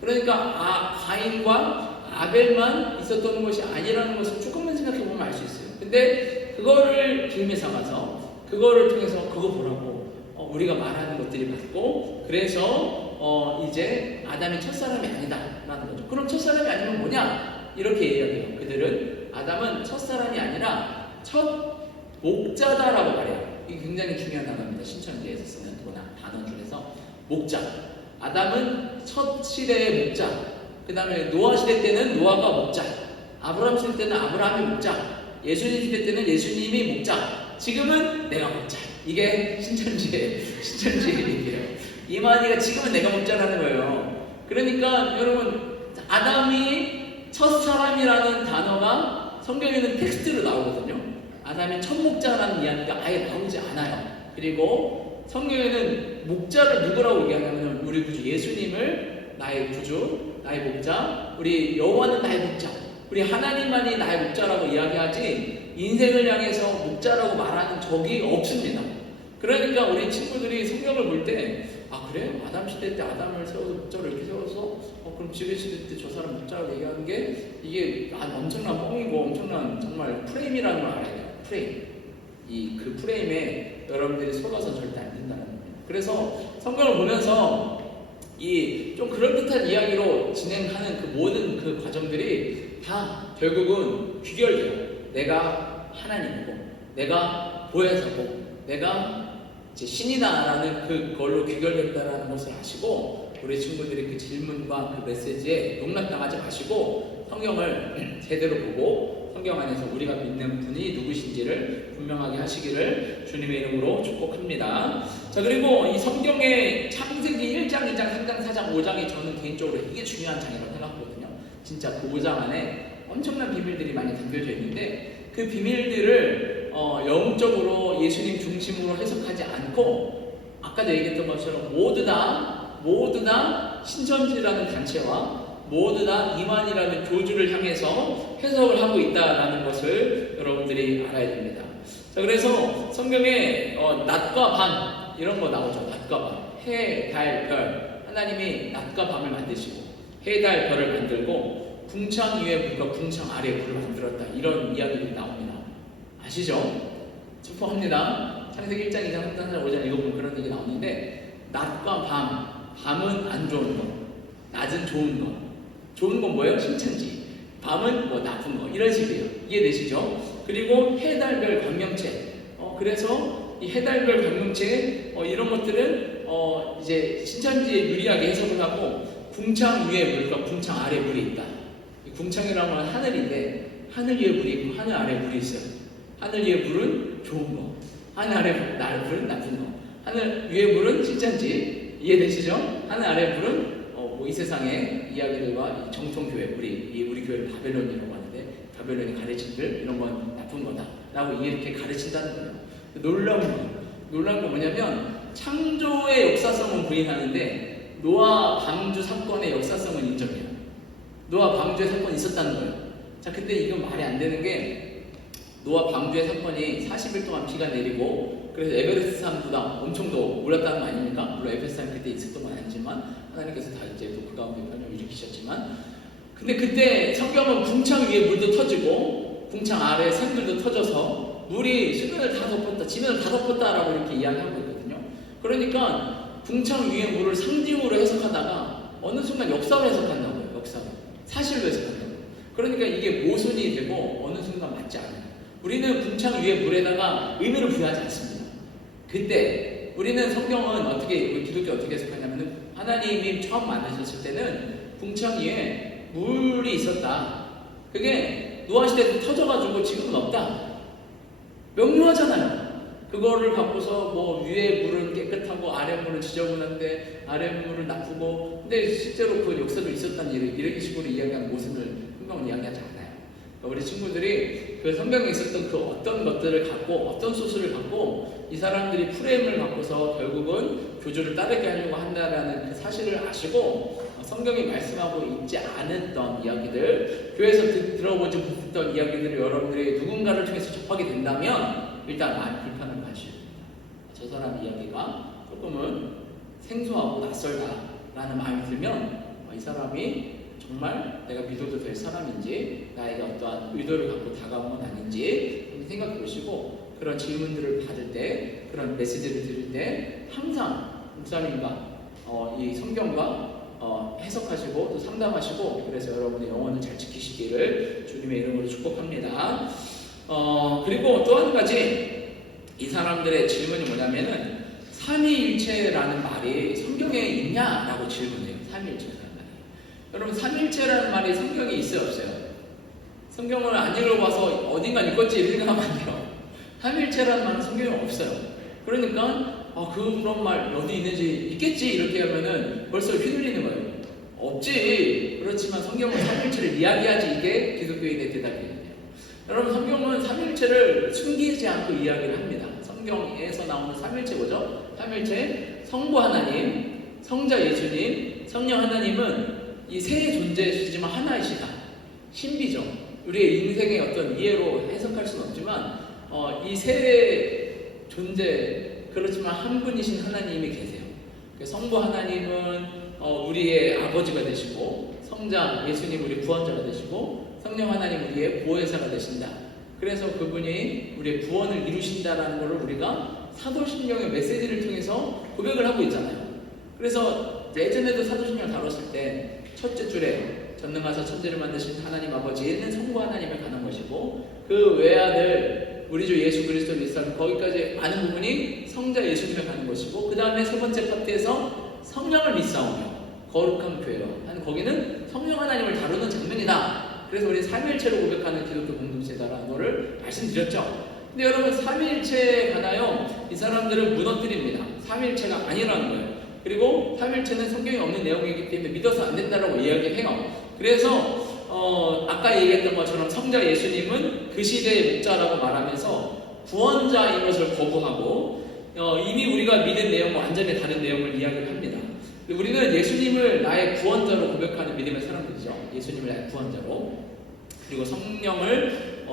그러니까 가인과 아벨만 있었던 것이 아니라는 것을 조금만 생각해 보면 알 수 있어요. 근데 그거를 빌미 삼아서 그거를 통해서 그거 보라고 우리가 말하는 것들이 맞고, 그래서 이제 아담이 첫사람이 아니다라는 거죠. 그럼 첫사람이 아니면 뭐냐? 이렇게 이야기해요. 그들은 아담은 첫사람이 아니라 첫 목자다라고 말해요. 이게 굉장히 중요한 단어입니다. 신천지에서 쓰는 단어 중에서 목자. 아담은 첫 시대의 목자, 그 다음에 노아 시대 때는 노아가 목자, 아브라함 시대 때는 아브라함이 목자, 예수님 시대 때는 예수님이 목자, 지금은 내가 목자. 이게 신천지의 얘기예요. 이만희가 지금은 내가 목자라는 거예요. 그러니까 여러분, 아담이 첫 사람이라는 단어가 성경에는 텍스트로 나오거든요. 아담이 첫 목자라는 이야기가 아예 나오지 않아요. 그리고 성경에는 목자를 누구라고 얘기하냐면 우리 구주 예수님을 나의 구주, 나의 목자, 우리 여호와는 나의 목자, 우리 하나님만이 나의 목자라고 이야기하지 인생을 향해서 목자라고 말하는 적이 없습니다. 그러니까 우리 친구들이 성경을 볼 때 그래요? 아담 시대 때 아담을 세워서 목자를 이렇게 세워서 그럼 지배 시대 때 저 사람 목자라고 얘기하는 게 이게 엄청난 뻥이고 엄청난 정말 프레임이라는 걸 알아야 돼요. 프레임. 그 프레임에 여러분들이 속아서 절대 안 된다는 거예요. 그래서 성경을 보면서 이 좀 그럴듯한 이야기로 진행하는 그 모든 그 과정들이 다 결국은 귀결돼요. 내가 하나님이고, 내가 보혜사고, 내가 이제 신이다라는 그걸로 귀결된다라는 것을 아시고, 우리 친구들이 그 질문과 그 메시지에 농락당하지 마시고 성경을 제대로 보고 성경 안에서 우리가 믿는 분이 누구신지를 분명하게 하시기를 주님의 이름으로 축복합니다. 자, 그리고 이 성경의 창세기 1장, 2장, 3장, 4장, 5장이 저는 개인적으로 이게 중요한 장이라고 생각하거든요. 진짜 그 5장 안에 엄청난 비밀들이 많이 담겨져 있는데 그 비밀들을 영적으로 예수님 중심으로 해석하지 않고 아까도 얘기했던 것처럼 모두 다 신천지라는 단체와 모두 다 이만이라는 교주를 향해서 해석을 하고 있다는 것을 여러분들이 알아야 됩니다. 자, 그래서 성경에 낮과 밤 이런 거 나오죠. 낮과 밤, 해, 달, 별. 하나님이 낮과 밤을 만드시고 해, 달, 별을 만들고 궁창 위에 물과 궁창 아래에 물을 만들었다. 이런 이야기들이 나옵니다. 아시죠? 축복합니다. 창세기 1장, 2장, 3장, 4장, 5장 읽어보면 그런 얘기 나오는데 낮과 밤은 안 좋은 거, 낮은 좋은 거. 좋은 건 뭐예요? 신천지. 밤은 뭐 나쁜 거. 이런 식이에요. 이해되시죠? 그리고 해달별 광명체. 그래서 이 해달별 광명체 이런 것들은 이제 신천지에 유리하게 해석을 하고 궁창 위에 물과 궁창 아래 물이 있다. 이 궁창이라고 하는 하늘인데 하늘 위에 물이 있고 하늘 아래 물이 있어요. 하늘 위에 물은 좋은 거, 하늘 아래 물은 나쁜 거. 하늘 위에 물은 신천지. 이해되시죠? 하늘 아래 물은 이 세상의 이야기들과 이 정통교회, 우리 교회를 바벨론이라고 하는데 바벨론이 가르친들 이런 건 나쁜 거다라고 이렇게 가르친다는 거예요. 놀라운 거 뭐냐면 창조의 역사성은 부인하는데 노아 방주 사건의 역사성은 인정해요. 노아 방주의 사건이 있었다는 거예요. 자, 근데 이건 말이 안 되는 게 노아 방주의 사건이 40일 동안 비가 내리고 그래서 에베레스트 산보다 엄청 더 올랐다는 거 아닙니까? 물론 에베레스트 산 그때 있었던 건 아니지만 하나님께서 다 이제 또 그 가운데 변형을 일으키셨지만 근데 그때 성경은 궁창 위에 물도 터지고 궁창 아래에 샘들도 터져서 물이 수면을 다 덮었다, 지면을 다 덮었다라고 이렇게 이야기하고 있거든요. 그러니까 궁창 위에 물을 상징으로 해석하다가 어느 순간 역사로 해석한다고요. 역사로. 사실로 해석한다고요. 그러니까 이게 모순이 되고 어느 순간 맞지 않아요. 우리는 궁창 위에 물에다가 의미를 부여하지 않습니다. 그때 우리는 성경은 어떻게, 우리 기독교 어떻게 해석하냐면 하나님이 처음 만드셨을 때는 궁창 위에 물이 있었다. 그게 노아 시대 때 터져가지고 지금은 없다. 명료하잖아요. 그거를 갖고서 뭐 위에 물은 깨끗하고 아래 물은 지저분한데 아래 물은 나쁘고 근데 실제로 그 역사도 있었다는 이런 식으로 이야기하는 모습을 성경은 이야기하지 않아요. 그러니까 우리 친구들이 그 성경에 있었던 그 어떤 것들을 갖고 어떤 소스를 갖고 이 사람들이 프레임을 갖고서 결국은 교주를 따르게 하려고 한다라는 그 사실을 아시고 성경이 말씀하고 있지 않았던 이야기들, 교회에서 들어보지 못했던 이야기들을 여러분들이 누군가를 통해서 접하게 된다면 일단 많이 불편을 가시죠. 저 사람 이야기가 조금은 생소하고 낯설다라는 마음이 들면 이 사람이 정말 내가 믿어도 될 사람인지 나에게 어떠한 의도를 갖고 다가온 건 아닌지 생각해 보시고 그런 질문들을 받을 때 그런 메시지를 들을 때 항상 목사님과 이 성경과 해석하시고 또 상담하시고 그래서 여러분의 영혼을 잘 지키시기를 주님의 이름으로 축복합니다. 그리고 또 한 가지 이 사람들의 질문이 뭐냐면은 삼위일체라는 말이 성경에 있냐라고 질문해요. 삼위일체라는 말이. 여러분 삼위일체라는 말이 성경에 있어요 없어요? 성경을 안 읽어봐서 어딘가 읽었지 이렇게 생각하면 안 돼요. 삼위일체라는 말은 성경에 없어요. 그러니까 그런 말 어디 있는지 있겠지 이렇게 하면은 벌써 휘둘리는 거예요. 없지. 그렇지만 성경은 삼위일체를 이야기하지 이게 기독교인의 대답이에요. 여러분 성경은 삼위일체를 숨기지 않고 이야기를 합니다. 성경에서 나오는 삼위일체 뭐죠? 삼위일체 성부 하나님, 성자 예수님, 성령 하나님은 이 세 존재이시지만 하나이시다. 신비죠. 우리의 인생의 어떤 이해로 해석할 수는 없지만 이 세 존재 그렇지만 한 분이신 하나님이 계세요. 성부 하나님은 우리의 아버지가 되시고 성자 예수님 우리 구원자가 되시고 성령 하나님 우리의 보혜사가 되신다. 그래서 그분이 우리의 구원을 이루신다라는 것을 우리가 사도신경의 메시지를 통해서 고백을 하고 있잖아요. 그래서 예전에도 사도신경 다뤘을 때 첫째 줄에 전능하사 천지를 만드신 하나님 아버지는 성부 하나님을 가는 것이고 그 외아들 우리 주 예수 그리스도를 믿사는 거기까지 아는 부분이 성자 예수님을 가는 것이고 그 다음에 세 번째 파트에서 성령을 믿사오며 거룩한 교회로 하는 거기는 성령 하나님을 다루는 장면이다. 그래서 우리 삼위일체로 고백하는 기독교 공동체다라는 것을 말씀드렸죠. 근데 여러분 삼위일체에 관하여 이 사람들은 무너뜨립니다. 삼위일체가 아니라는 거예요. 그리고 삼위일체는 성경에 없는 내용이기 때문에 믿어서 안 된다라고 이야기를 해요. 그래서 아까 얘기했던 것처럼 성자 예수님은 그 시대의 목자라고 말하면서 구원자인 것을 거부하고 이미 우리가 믿은 내용과 완전히 다른 내용을 이야기를 합니다. 우리는 예수님을 나의 구원자로 고백하는 믿음의 사람들이죠. 예수님을 나의 구원자로. 그리고 성령을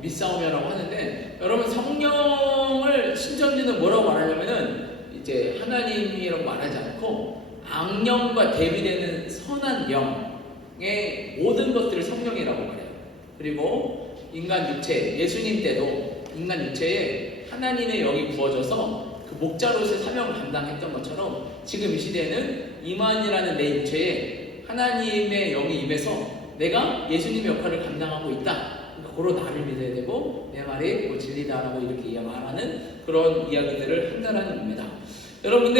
믿사오며라고 하는데 여러분 성령을 신천지는 뭐라고 말하냐면은 이제 하나님이라고 말하지 않고 악령과 대비되는 선한 영의 모든 것들을 성령이라고 말해요. 그리고 인간 육체, 예수님 때도 인간 육체에 하나님의 영이 부어져서 그 목자로서의 사명을 감당했던 것처럼 지금 이 시대에는 이만이라는 내 육체에 하나님의 영이 임해서 내가 예수님의 역할을 감당하고 있다. 고로 나를 믿어야 되고 내 말이 진리다라고 이렇게 말하는 그런 이야기들을 한다라는 겁니다. 여러분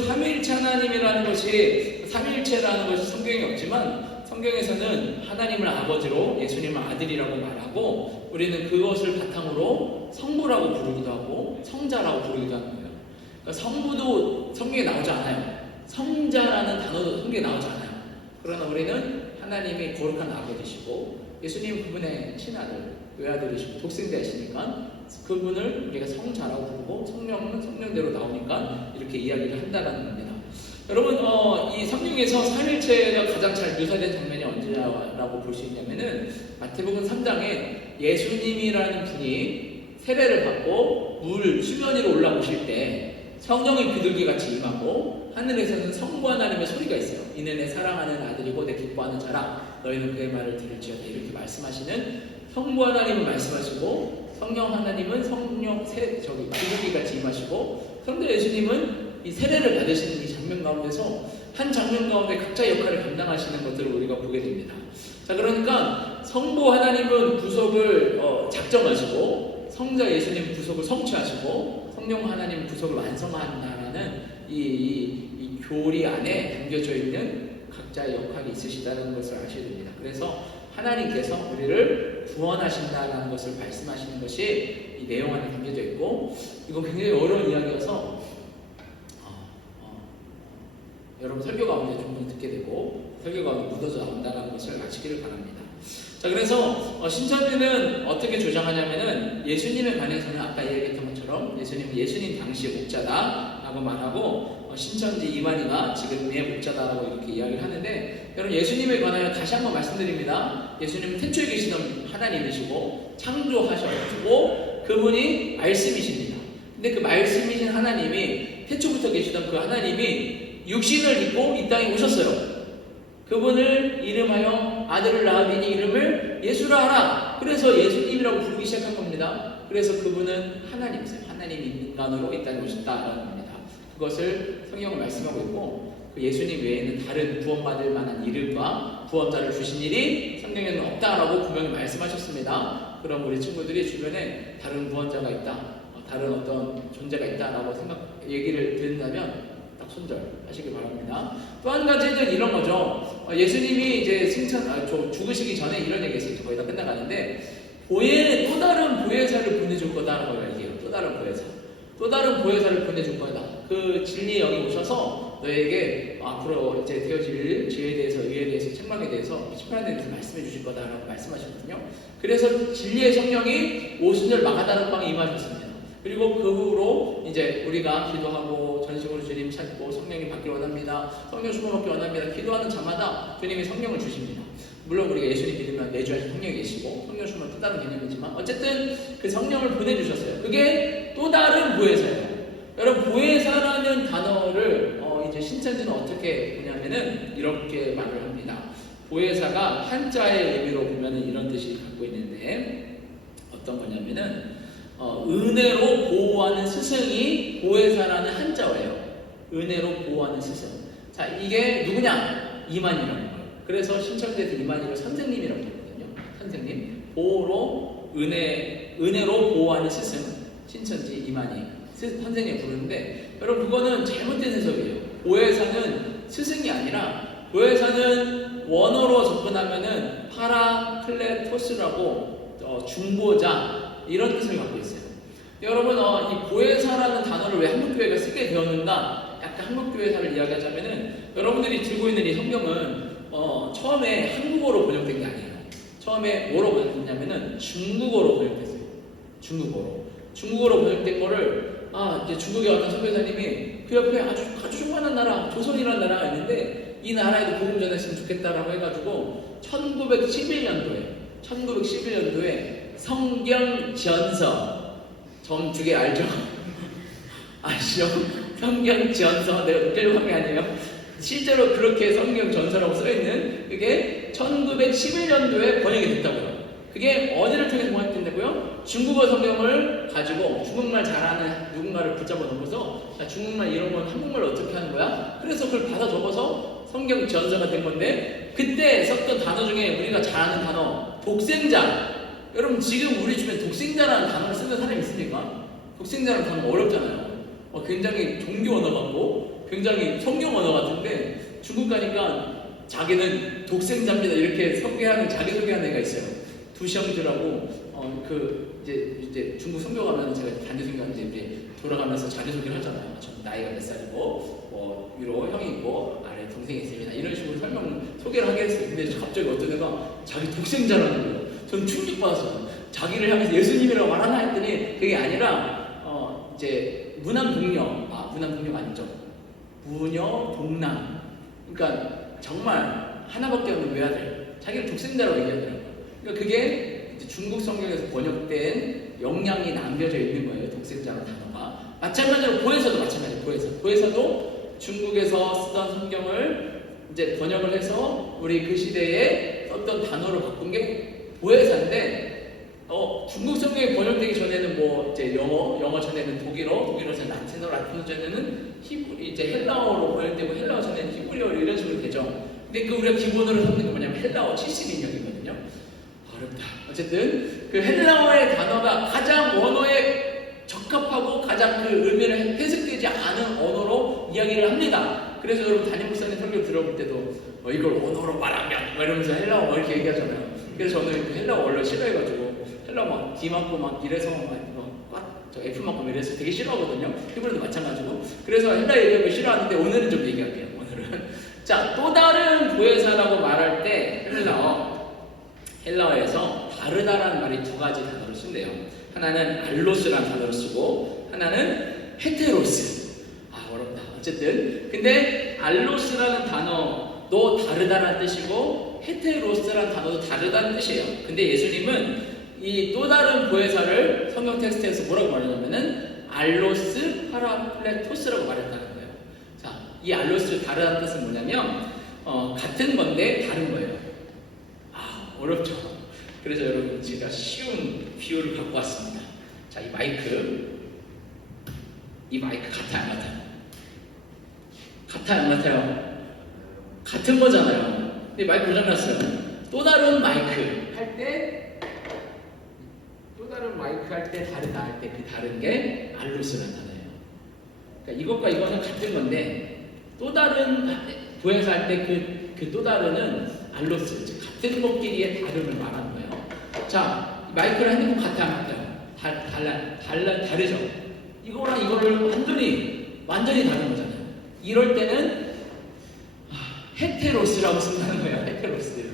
삼위일체 하나님이라는 것이 삼위일체라는 것이 성경에 없지만 성경에서는 하나님을 아버지로 예수님을 아들이라고 말하고 우리는 그것을 바탕으로 성부라고 부르기도 하고 성자라고 부르기도 하는 거예요. 그러니까 성부도 성경에 나오지 않아요. 성자라는 단어도 성경에 나오지 않아요. 그러나 우리는 하나님이 거룩한 아버지시고 예수님 그분의 친아들, 외아들이시고 독생자이시니까 그분을 우리가 성자라고 부르고 성령은 성령대로 나오니까 이렇게 이야기를 한다는 겁니다. 여러분 이 성경에서 삼위일체가 가장 잘 묘사된 장면이 언제라고 볼 수 있냐면은 마태복음 3장에 예수님이라는 분이 세례를 받고 물 수면 위로 올라오실 때 성령이 비둘기같이 임하고 하늘에서는 성부 하나님의 소리가 있어요. 이는 내 사랑하는 아들이고 내 기뻐하는 자라 너희는 그의 말을 들을지어다. 이렇게 말씀하시는 성부 하나님은 말씀하시고 성령 하나님은 비둘기같이 임하시고 성도 예수님은 이 세례를 받으시는 이 장면 가운데서 한 장면 가운데 각자의 역할을 감당하시는 것들을 우리가 보게 됩니다. 자, 그러니까 성부 하나님은 구속을 작정하시고 성자 예수님 구속을 성취하시고 성령 하나님 구속을 완성한다는 이 교리 안에 담겨져 있는 각자의 역할이 있으시다는 것을 아셔야 됩니다. 그래서 하나님께서 우리를 구원하신다는 것을 말씀하시는 것이 이 내용 안에 담겨져 있고, 이거 굉장히 어려운 이야기여서 여러분 설교 가운데 종종 듣게 되고 설교 가운데 묻어져 나온다는 것을 아시기를 바랍니다. 자, 그래서 신천지는 어떻게 주장하냐면은 예수님에 관해서는 아까 얘기했던 것처럼 예수님은 예수님 당시의 목자다라고 말하고 신천지 이만희가 지금의 목자다라고 이렇게 이야기를 하는데, 여러분 예수님에 관하여 다시 한번 말씀드립니다. 예수님은 태초에 계시던 하나님이시고 창조하셨고 그분이 말씀이십니다. 근데 그 말씀이신 하나님이 태초부터 계시던 그 하나님이 육신을 입고 이 땅에 오셨어요. 그분을 이름하여 아들을 낳으니 이름을 예수라 하라. 그래서 예수님이라고 부르기 시작한 겁니다. 그래서 그분은 하나님이세요. 하나님이 인간으로 이 땅에 오셨다라는 겁니다. 그것을 성경은 말씀하고 있고, 그 예수님 외에는 다른 구원받을 만한 이름과 구원자를 주신 일이 성경에는 없다라고 분명히 말씀하셨습니다. 그럼 우리 친구들이 주변에 다른 구원자가 있다, 다른 어떤 존재가 있다라고 얘기를 듣는다면 딱 손절하시기 바랍니다. 또 한 가지는 이런 거죠. 예수님이 이제 죽으시기 전에 이런 얘기했어요. 거의 다 끝나가는데 또 다른 보혜사를 보내줄 거다라고 얘기해요. 또 다른 보혜사를 보내줄 거다. 그 진리의 영이 오셔서 너에게 앞으로 이제 되어질 죄에 대해서, 의에 대해서, 책망에 대해서, 심판에 대해서 말씀해 주실 거다라고 말씀하셨거든요. 그래서 진리의 성령이 오순절 마가다락 방에 임하셨습니다. 그리고 그 후로 이제 우리가 기도하고 전심으로 주님 찾고 성령이 받기를 원합니다. 성령 수고 받기 원합니다. 기도하는 자마다 주님이 성령을 주십니다. 물론 우리가 예수님 믿으면 내주하신 성령이 계시고 성령 수는 또 다른 개념이지만 어쨌든 그 성령을 보내주셨어요. 그게 또 다른 보혜사예요. 여러분 보혜사라는 단어를 이제 신천지는 어떻게 보냐면은 이렇게 말을 합니다. 보혜사가 한자의 의미로 보면은 이런 뜻이 갖고 있는데 어떤 거냐면은 은혜로 보호하는 스승이 보혜사라는 한자어예요. 은혜로 보호하는 스승. 자, 이게 누구냐? 이만희라는 거예요. 그래서 신천지에서 이만희를 선생님이라고 부르거든요. 선생님. 은혜로 보호하는 스승. 신천지 이만희. 선생님 부르는데, 여러분 그거는 잘못된 해석이에요. 보혜사는 스승이 아니라, 보혜사는 원어로 접근하면은 파라클레토스라고 중보자, 이런 뜻을 갖고 있어요. 여러분 이 보혜사라는 단어를 왜 한국교회가 쓰게 되었는가? 약간 한국교회사를 이야기하자면은, 여러분들이 들고 있는 이 성경은 처음에 한국어로 번역된 게 아니에요. 처음에 뭐로 번역됐냐면은 중국어로 번역됐어요. 중국어로 번역된 거를 이제 중국에 어떤 선교사님이 그 옆에 아주 조그만한 나라, 조선이라는 나라가 있는데 이 나라에도 복음 전했으면 좋겠다라고 해가지고 1911년도에 성경지연서, 점 두 개 알죠? 아시죠? 성경지연서, 내가 웃기려고 한 게 아니에요. 실제로 그렇게 성경전서라고 써있는 그게 1911년도에 번역이 됐다고요. 그게 어디를 통해서 번역된다고요? 중국어 성경을 가지고 중국말 잘하는 누군가를 붙잡아 놓고서 중국말 이런 건 한국말로 어떻게 하는 거야? 그래서 그걸 받아 적어서 성경전서가 된 건데, 그때 썼던 단어 중에 우리가 잘 아는 단어 독생자. 여러분 지금 우리 주변에 독생자라는 단어를 쓰는 사람이 있습니까? 독생자라는 단어 어렵잖아요. 굉장히 종교 언어 같고 굉장히 성경 언어 같은데, 중국 가니까 자기는 독생자입니다 이렇게 자기소개하는 애가 있어요. 두시영주라고 이제 중국 선교 가면 제가 단지선교하는데 이제 돌아가면서 자기소개를 하잖아요. 전 나이가 몇 살이고 위로 형이 있고 아래 동생이 있습니다. 이런 식으로 소개를 하게 했어요. 근데 갑자기 어떤 애가 자기 독생자라는 거예요. 저는 충격받았어요. 자기를 향해서 예수님이라고 말하나 했더니 그게 아니라 이제 문화동력 아니죠. 무녀동남. 그러니까 정말 하나밖에 없는 외아들, 자기를 독생자라고 얘기하더라고요. 그러니까 그게 이제 중국 성경에서 번역된 영향이 남겨져 있는 거예요. 독생자라는 단어가. 마찬가지로 보혜사도 마찬가지예요. 보혜사도 중국에서 쓰던 성경을 이제 번역을 해서 우리 그 시대에 썼던 단어로 바꾼 게 보혜사인데 중국 성경이 번역되기 전에는 뭐 이제 영어 전에는 독일어 전에는 라틴어 전에는 이제 헬라어로 번역되고 헬라어 전에는 히브리어 이런 식으로 되죠. 근데 그 우리가 기본으로 삼는 게 뭐냐면 헬라어 70인역이거든요. 어렵다. 어쨌든 그 헬라어의 단어가 가장 원어에 적합하고 가장 그 의미를 해석되지 않은 언어로 이야기를 합니다. 그래서 여러분 담임 목사님 설교 들어볼 때도 이걸 언어로 말하면 이러면서 헬라어 이렇게 얘기하잖아요. 그래서 저는 헬라어 원래 싫어해가지고 헬라어 막 D 맞고 막 이래서 저 F 맞고 이래서 되게 싫어하거든요. 히브리도 마찬가지고. 그래서 헬라어 얘기하는 거 싫어하는데 오늘은 좀 얘기할게요. 오늘은 자, 또 다른 보혜사라고 말할 때 헬라어에서 다르다라는 말이 두 가지 단어를 쓴대요. 하나는 알로스라는 단어를 쓰고 하나는 헤테로스. 어렵다. 어쨌든 근데 알로스라는 단어도 다르다라는 뜻이고 헤테로스라는 단어도 다르다는 뜻이에요. 근데 예수님은 이 또 다른 보혜사를 성경 텍스트에서 뭐라고 말하냐면은 알로스 파라클레토스라고 말했다는 거예요. 자, 이 알로스 다르다는 뜻은 뭐냐면 같은 건데 다른 거예요. 어렵죠. 그래서 여러분 제가 쉬운 비유를 갖고 왔습니다. 자, 이 마이크 같아요, 안 같아요? 같아요, 안 같아요? 같은 거잖아요. 근데 마이크 고장났어요. 또 다른 마이크 할 때 다르다 할 때 그 다른 게 알로스라는 단어예요. 그러니까 이것과 이거는 같은 건데 또 다른 보혜사 할 때 그 또 다른은 알로스, 즉 같은 것끼리의 다름을 말하는 거예요. 자, 마이크랑 핸드폰 같아요, 다르죠. 이거랑 이거를 완전히 다른 거잖아요. 이럴 때는 헤테로스라고 쓴다는 거예요. 헤테로스.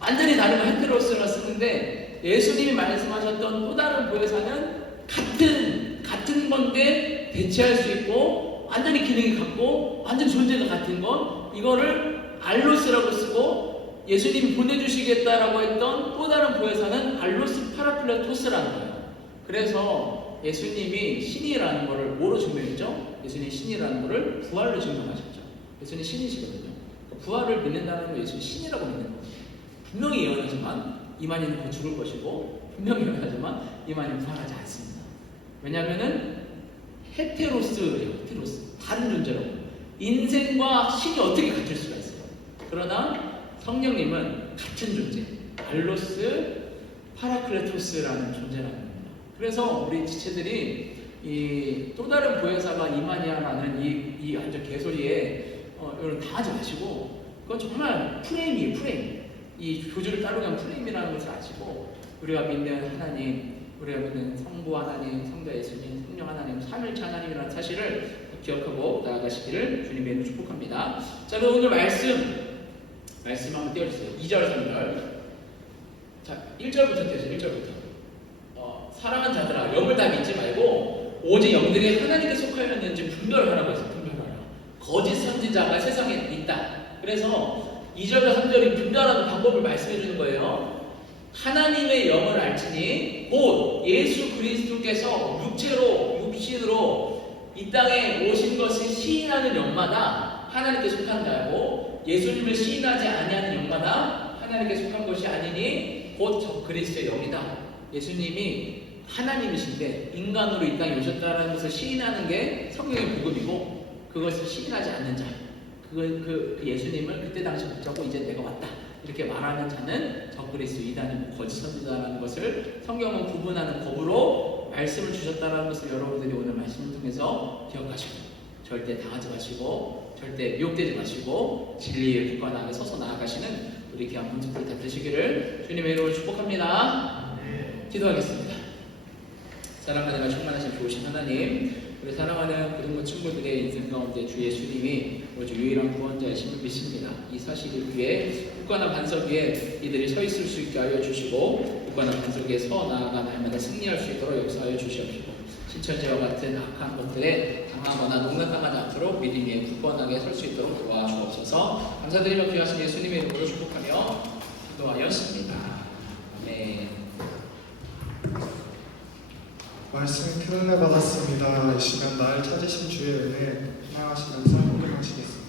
완전히 다른 거 헤테로스라고 쓰는데 예수님이 말씀하셨던 또 다른 보혜사는 같은 건데 대체할 수 있고 완전히 기능이 같고 완전 존재가 같은 건 이거를 알로스라고 쓰고 예수님이 보내주시겠다라고 했던 또 다른 보혜사는 알로스 파라클레토스라는 거예요. 그래서 예수님이 신이라는 것을 뭐로 증명했죠? 예수님이 신이라는 것을 부활로 증명하셨죠. 예수님이 신이시거든요. 부활을 믿는다는 건 예수님이 신이라고 믿는 거예요. 분명히 예언하지만 이만희는 곧 죽을 것이고 분명히 예언하지만 이만희는 부활하지 않습니다. 왜냐하면은 헤테로스예요. 다른 존재라고. 인생과 신이 어떻게 같을 수가 있어요? 그러나 성령님은 같은 존재, 알로스 파라클레토스라는 존재라는 겁니다. 그래서 우리 지체들이 이 또 다른 보혜사가 이마니아라는 이 완전 개소리에 여러분 당하지 마시고 그건 정말 프레임이에요. 프레임. 이 교주를 따르기 위한 프레임이라는 것을 아시고 우리가 믿는 하나님, 우리가 믿는 성부 하나님, 성자 예수님, 성령 하나님, 삼일체 하나님이라는 사실을 기억하고 나아가시기를 주님의 이름으로 축복합니다. 자, 그럼 오늘 말씀 한번 띄워주세요. 2절, 3절. 자, 1절부터 띄워주세요. 1절부터. 사랑하는 자들아, 영을 다 믿지 말고 오직 영들이 하나님께 속하였는지 분별하라고 해서 분별하라. 거짓 선지자가 세상에 있다. 그래서 2절과 3절이 분별하는 방법을 말씀해 주는 거예요. 하나님의 영을 알지니 곧 예수 그리스도께서 육신으로 이 땅에 오신 것을 시인하는 영마다 하나님께 속한 자고 예수님을 시인하지 아니하는 영마다 하나님께 속한 것이 아니니 곧 저 그리스도의 영이다. 예수님이 하나님이신데 인간으로 이 땅에 오셨다는 것을 시인하는 게 성경의 복음이고 그것을 시인하지 않는 자, 그 예수님을 그때 당시 붙잡고 이제 내가 왔다 이렇게 말하는 자는 적그리스도 이단이고 거짓 선지자라는 것을 성경은 구분하는 법으로 말씀을 주셨다는 것을 여러분들이 오늘 말씀을 통해서 기억하시고 절대 당하지 마시고 절대 미혹되지 마시고 진리의 빛과 나에 서서 나아가시는 우리 귀한 분들을 다 되시기를 주님의 이름으로 축복합니다. 기도하겠습니다. 사랑하는 충만하신 좋으신 하나님, 우리 사랑하는 고등부 친구들의 인생 가운데 주 예수님이 오직 유일한 구원자이심을 믿습니다. 이 사실을 위해 굳건한 반석 위에 이들이 서 있을 수 있게 하여 주시고 굳건한 반석 위에 서 나아가 날마다 승리할 수 있도록 역사하여 주시옵시고 신천지와 같은 악한 것들에 당하거나 농락당하지 않도록 믿음 위에 굳건하게 설 수 있도록 도와주옵소서. 감사드리며 귀하신 예수님의 이름으로 축복하며 기도하였습니다. 네. 말씀을 큰은혜 받았습니다. 이 시간 날 찾으신 주의 은혜 희망하시면서 호명하시겠습니다.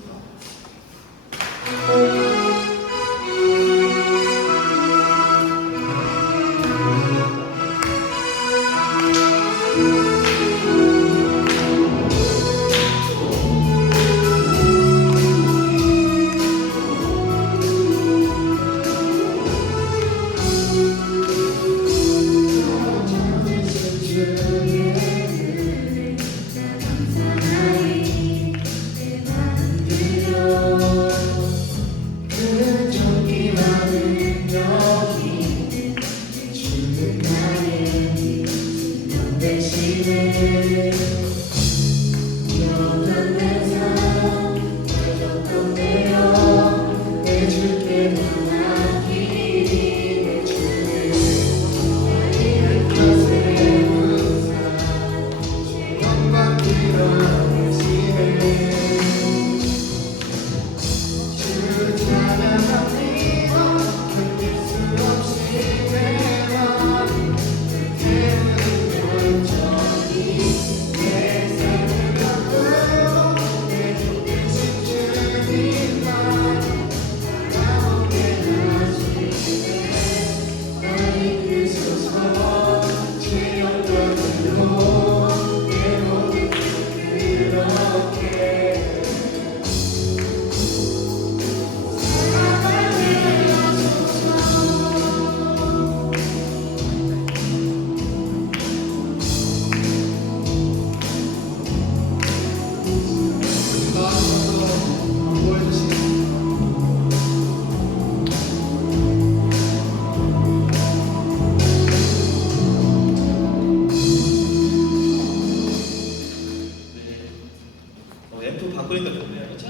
앰프 바꾸니까 좋네요, 그렇죠?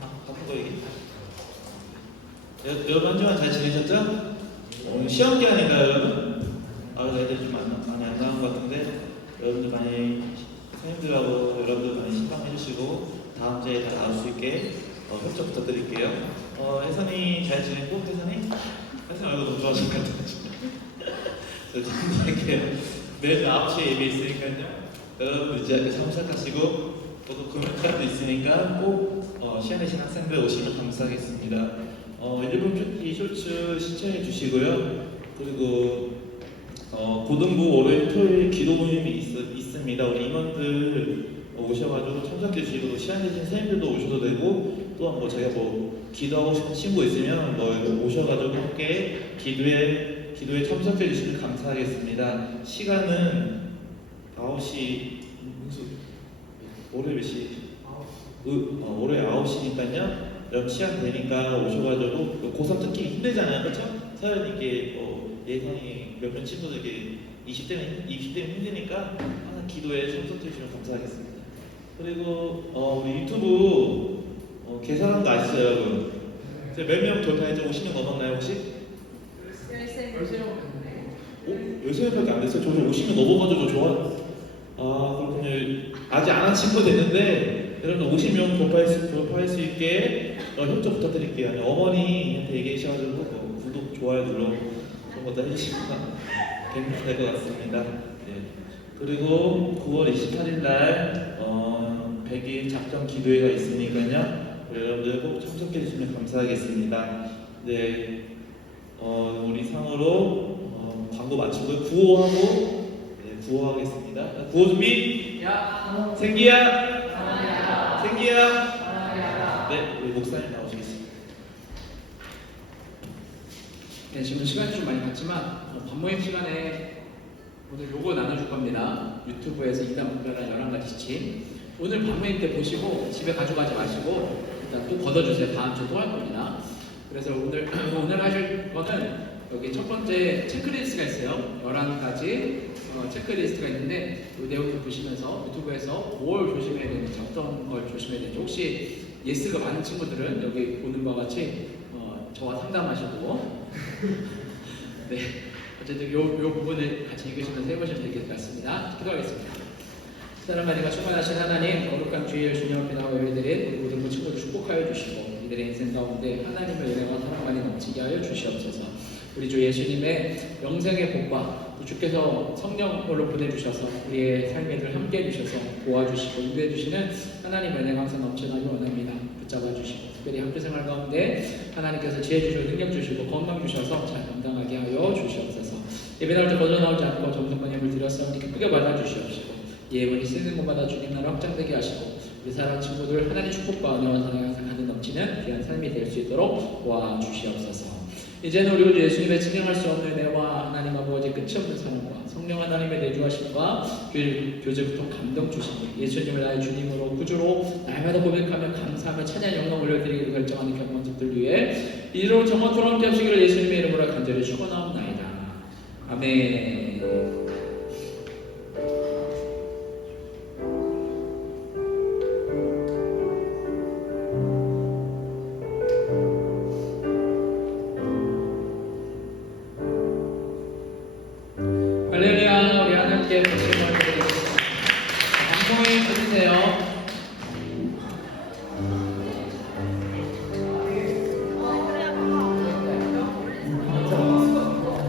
바꾼 거 얘기. 여러분 한 주간 잘 지내셨죠? 오늘 시험 기간인가요, 여러분? 애들 좀 많이 안 나온 것 같은데 여러분들 많이 선생님들하고 여러분들 많이 신방해 주시고 다음 주에 다 나올 수 있게 협조 부탁드릴게요. 혜선이 잘 지내고 혜선이 얼굴 너무 좋아하신 것 같아요. 저 지금 할게요. 내일 9시에 예배 있으니까요. 여러분 늦지 않게 참석하시고 또 금요일까지도 있으니까 꼭 시간 내신 학생들 오시면 감사하겠습니다. 1분 큐티 쇼츠 시청해 주시고요. 그리고 고등부 월요일 토요일 기도 모임이 있습니다. 우리 임원들 오셔가지고 참석해 주시고 시간 내신 선생님들도 오셔도 되고 또한 뭐 제가 뭐 기도하고 싶은 친구 있으면 오셔가지고 함께 기도에 참석해 주시면 감사하겠습니다. 시간은 9시 월요일 몇 시? 월요일 9시니까요. 여러분 시간 되니까 오셔가지고 고3 특히 힘들잖아요, 그렇죠? 서연이게 예선이 몇몇 친구들에게 20대는 힘드니까 항상 기도에 참석해 주시면 감사하겠습니다. 그리고 우리 유튜브 계산한 거 아시죠, 여러분? 몇 명 돌파했죠? 50명 넘었나요, 혹시? 13명밖에 안 됐어요. 저도 50명 넘어가지고 좋아. 그렇군요. 아직 안 한 친구 됐는데 여러분 50명 돌파할 수 있게 협조 부탁드릴게요. 어머니한테 얘기하셔가지고 구독, 좋아요 눌러 그런 것도 해주시면 괜찮을 것 같습니다. 네. 그리고 9월 28일 날 100일 작전 기도회가 있으니까요. 여러분들 꼭 참석해 주시면 감사하겠습니다. 네. 우리 상으로 광고 마치고요. 구호하고 구호하겠습니다. 구호 준비. 생기야. 생기야. 네, 우리 목사님 나오시겠습니다. 네, 지금 시간이 좀 많이 갔지만 반모임 시간에 오늘 요거 나눠줄 겁니다. 유튜브에서 이단 목표랑 11가지 지침. 오늘 반모임 때 보시고 집에 가져가지 마시고 일단 또 걷어주세요. 다음 주에 또 할 겁니다. 그래서 오늘 하실 거는 여기 첫 번째 체크리스트가 있어요. 11가지 체크리스트가 있는데 이 내용을 보시면서 유튜브에서 뭘 조심해야 되는지 어떤 걸 조심해야 되는지 혹시 예스가 많은 친구들은 여기 보는 바와 같이 저와 상담하시고 네 어쨌든 요 부분을 같이 읽으시면서 해보시면 될 것 같습니다. 기도하겠습니다. 사랑하니가 충만하신 하나님 거룩한 주의 주님 앞에 나와 예배드린 우리 모든 친구들 축복하여 주시고 우리들의 인생 가운데 하나님의 은혜와 사랑만이 넘치게 하여 주시옵소서. 우리 주 예수님의 영생의 복과 주께서 성령으로 보내주셔서 우리의 삶에 늘 함께 해주셔서 도와주시고 인도해 주시는 하나님의 은혜가 항상 넘쳐나기 원합니다. 붙잡아 주시고 특별히 학교 생활 가운데 하나님께서 지혜 주시고 능력 주시고 건강 주셔서 잘 감당하게 하여 주시옵소서. 예배할 때 거저 나오지 않고 정성과 예물 드렸사오니 기쁘게 받아 주시옵시고 예물이 쓰는 곳마다 주님 나라 확장되게 하시고 우리 사랑 친구들 하나님 축복과 은혜와 사랑이 항상 가득 넘치는 귀한 삶이 될 수 있도록 도와주시옵소서. 이제는 우리 주 예수님의 증명할 수 없는 은혜와 하나님 아버지 끝이 없는 사랑과 성령 하나님의 내주하심과 교제부터 감동 주시니 예수님을 나의 주님으로 구주로 날마다 고백하며 감사하며 찬양 영광 올려드리기로 결정하는 경건족들 위해 이로 정원토록 함께 하시기를 예수님의 이름으로 간절히 축원하옵나이다. 아멘.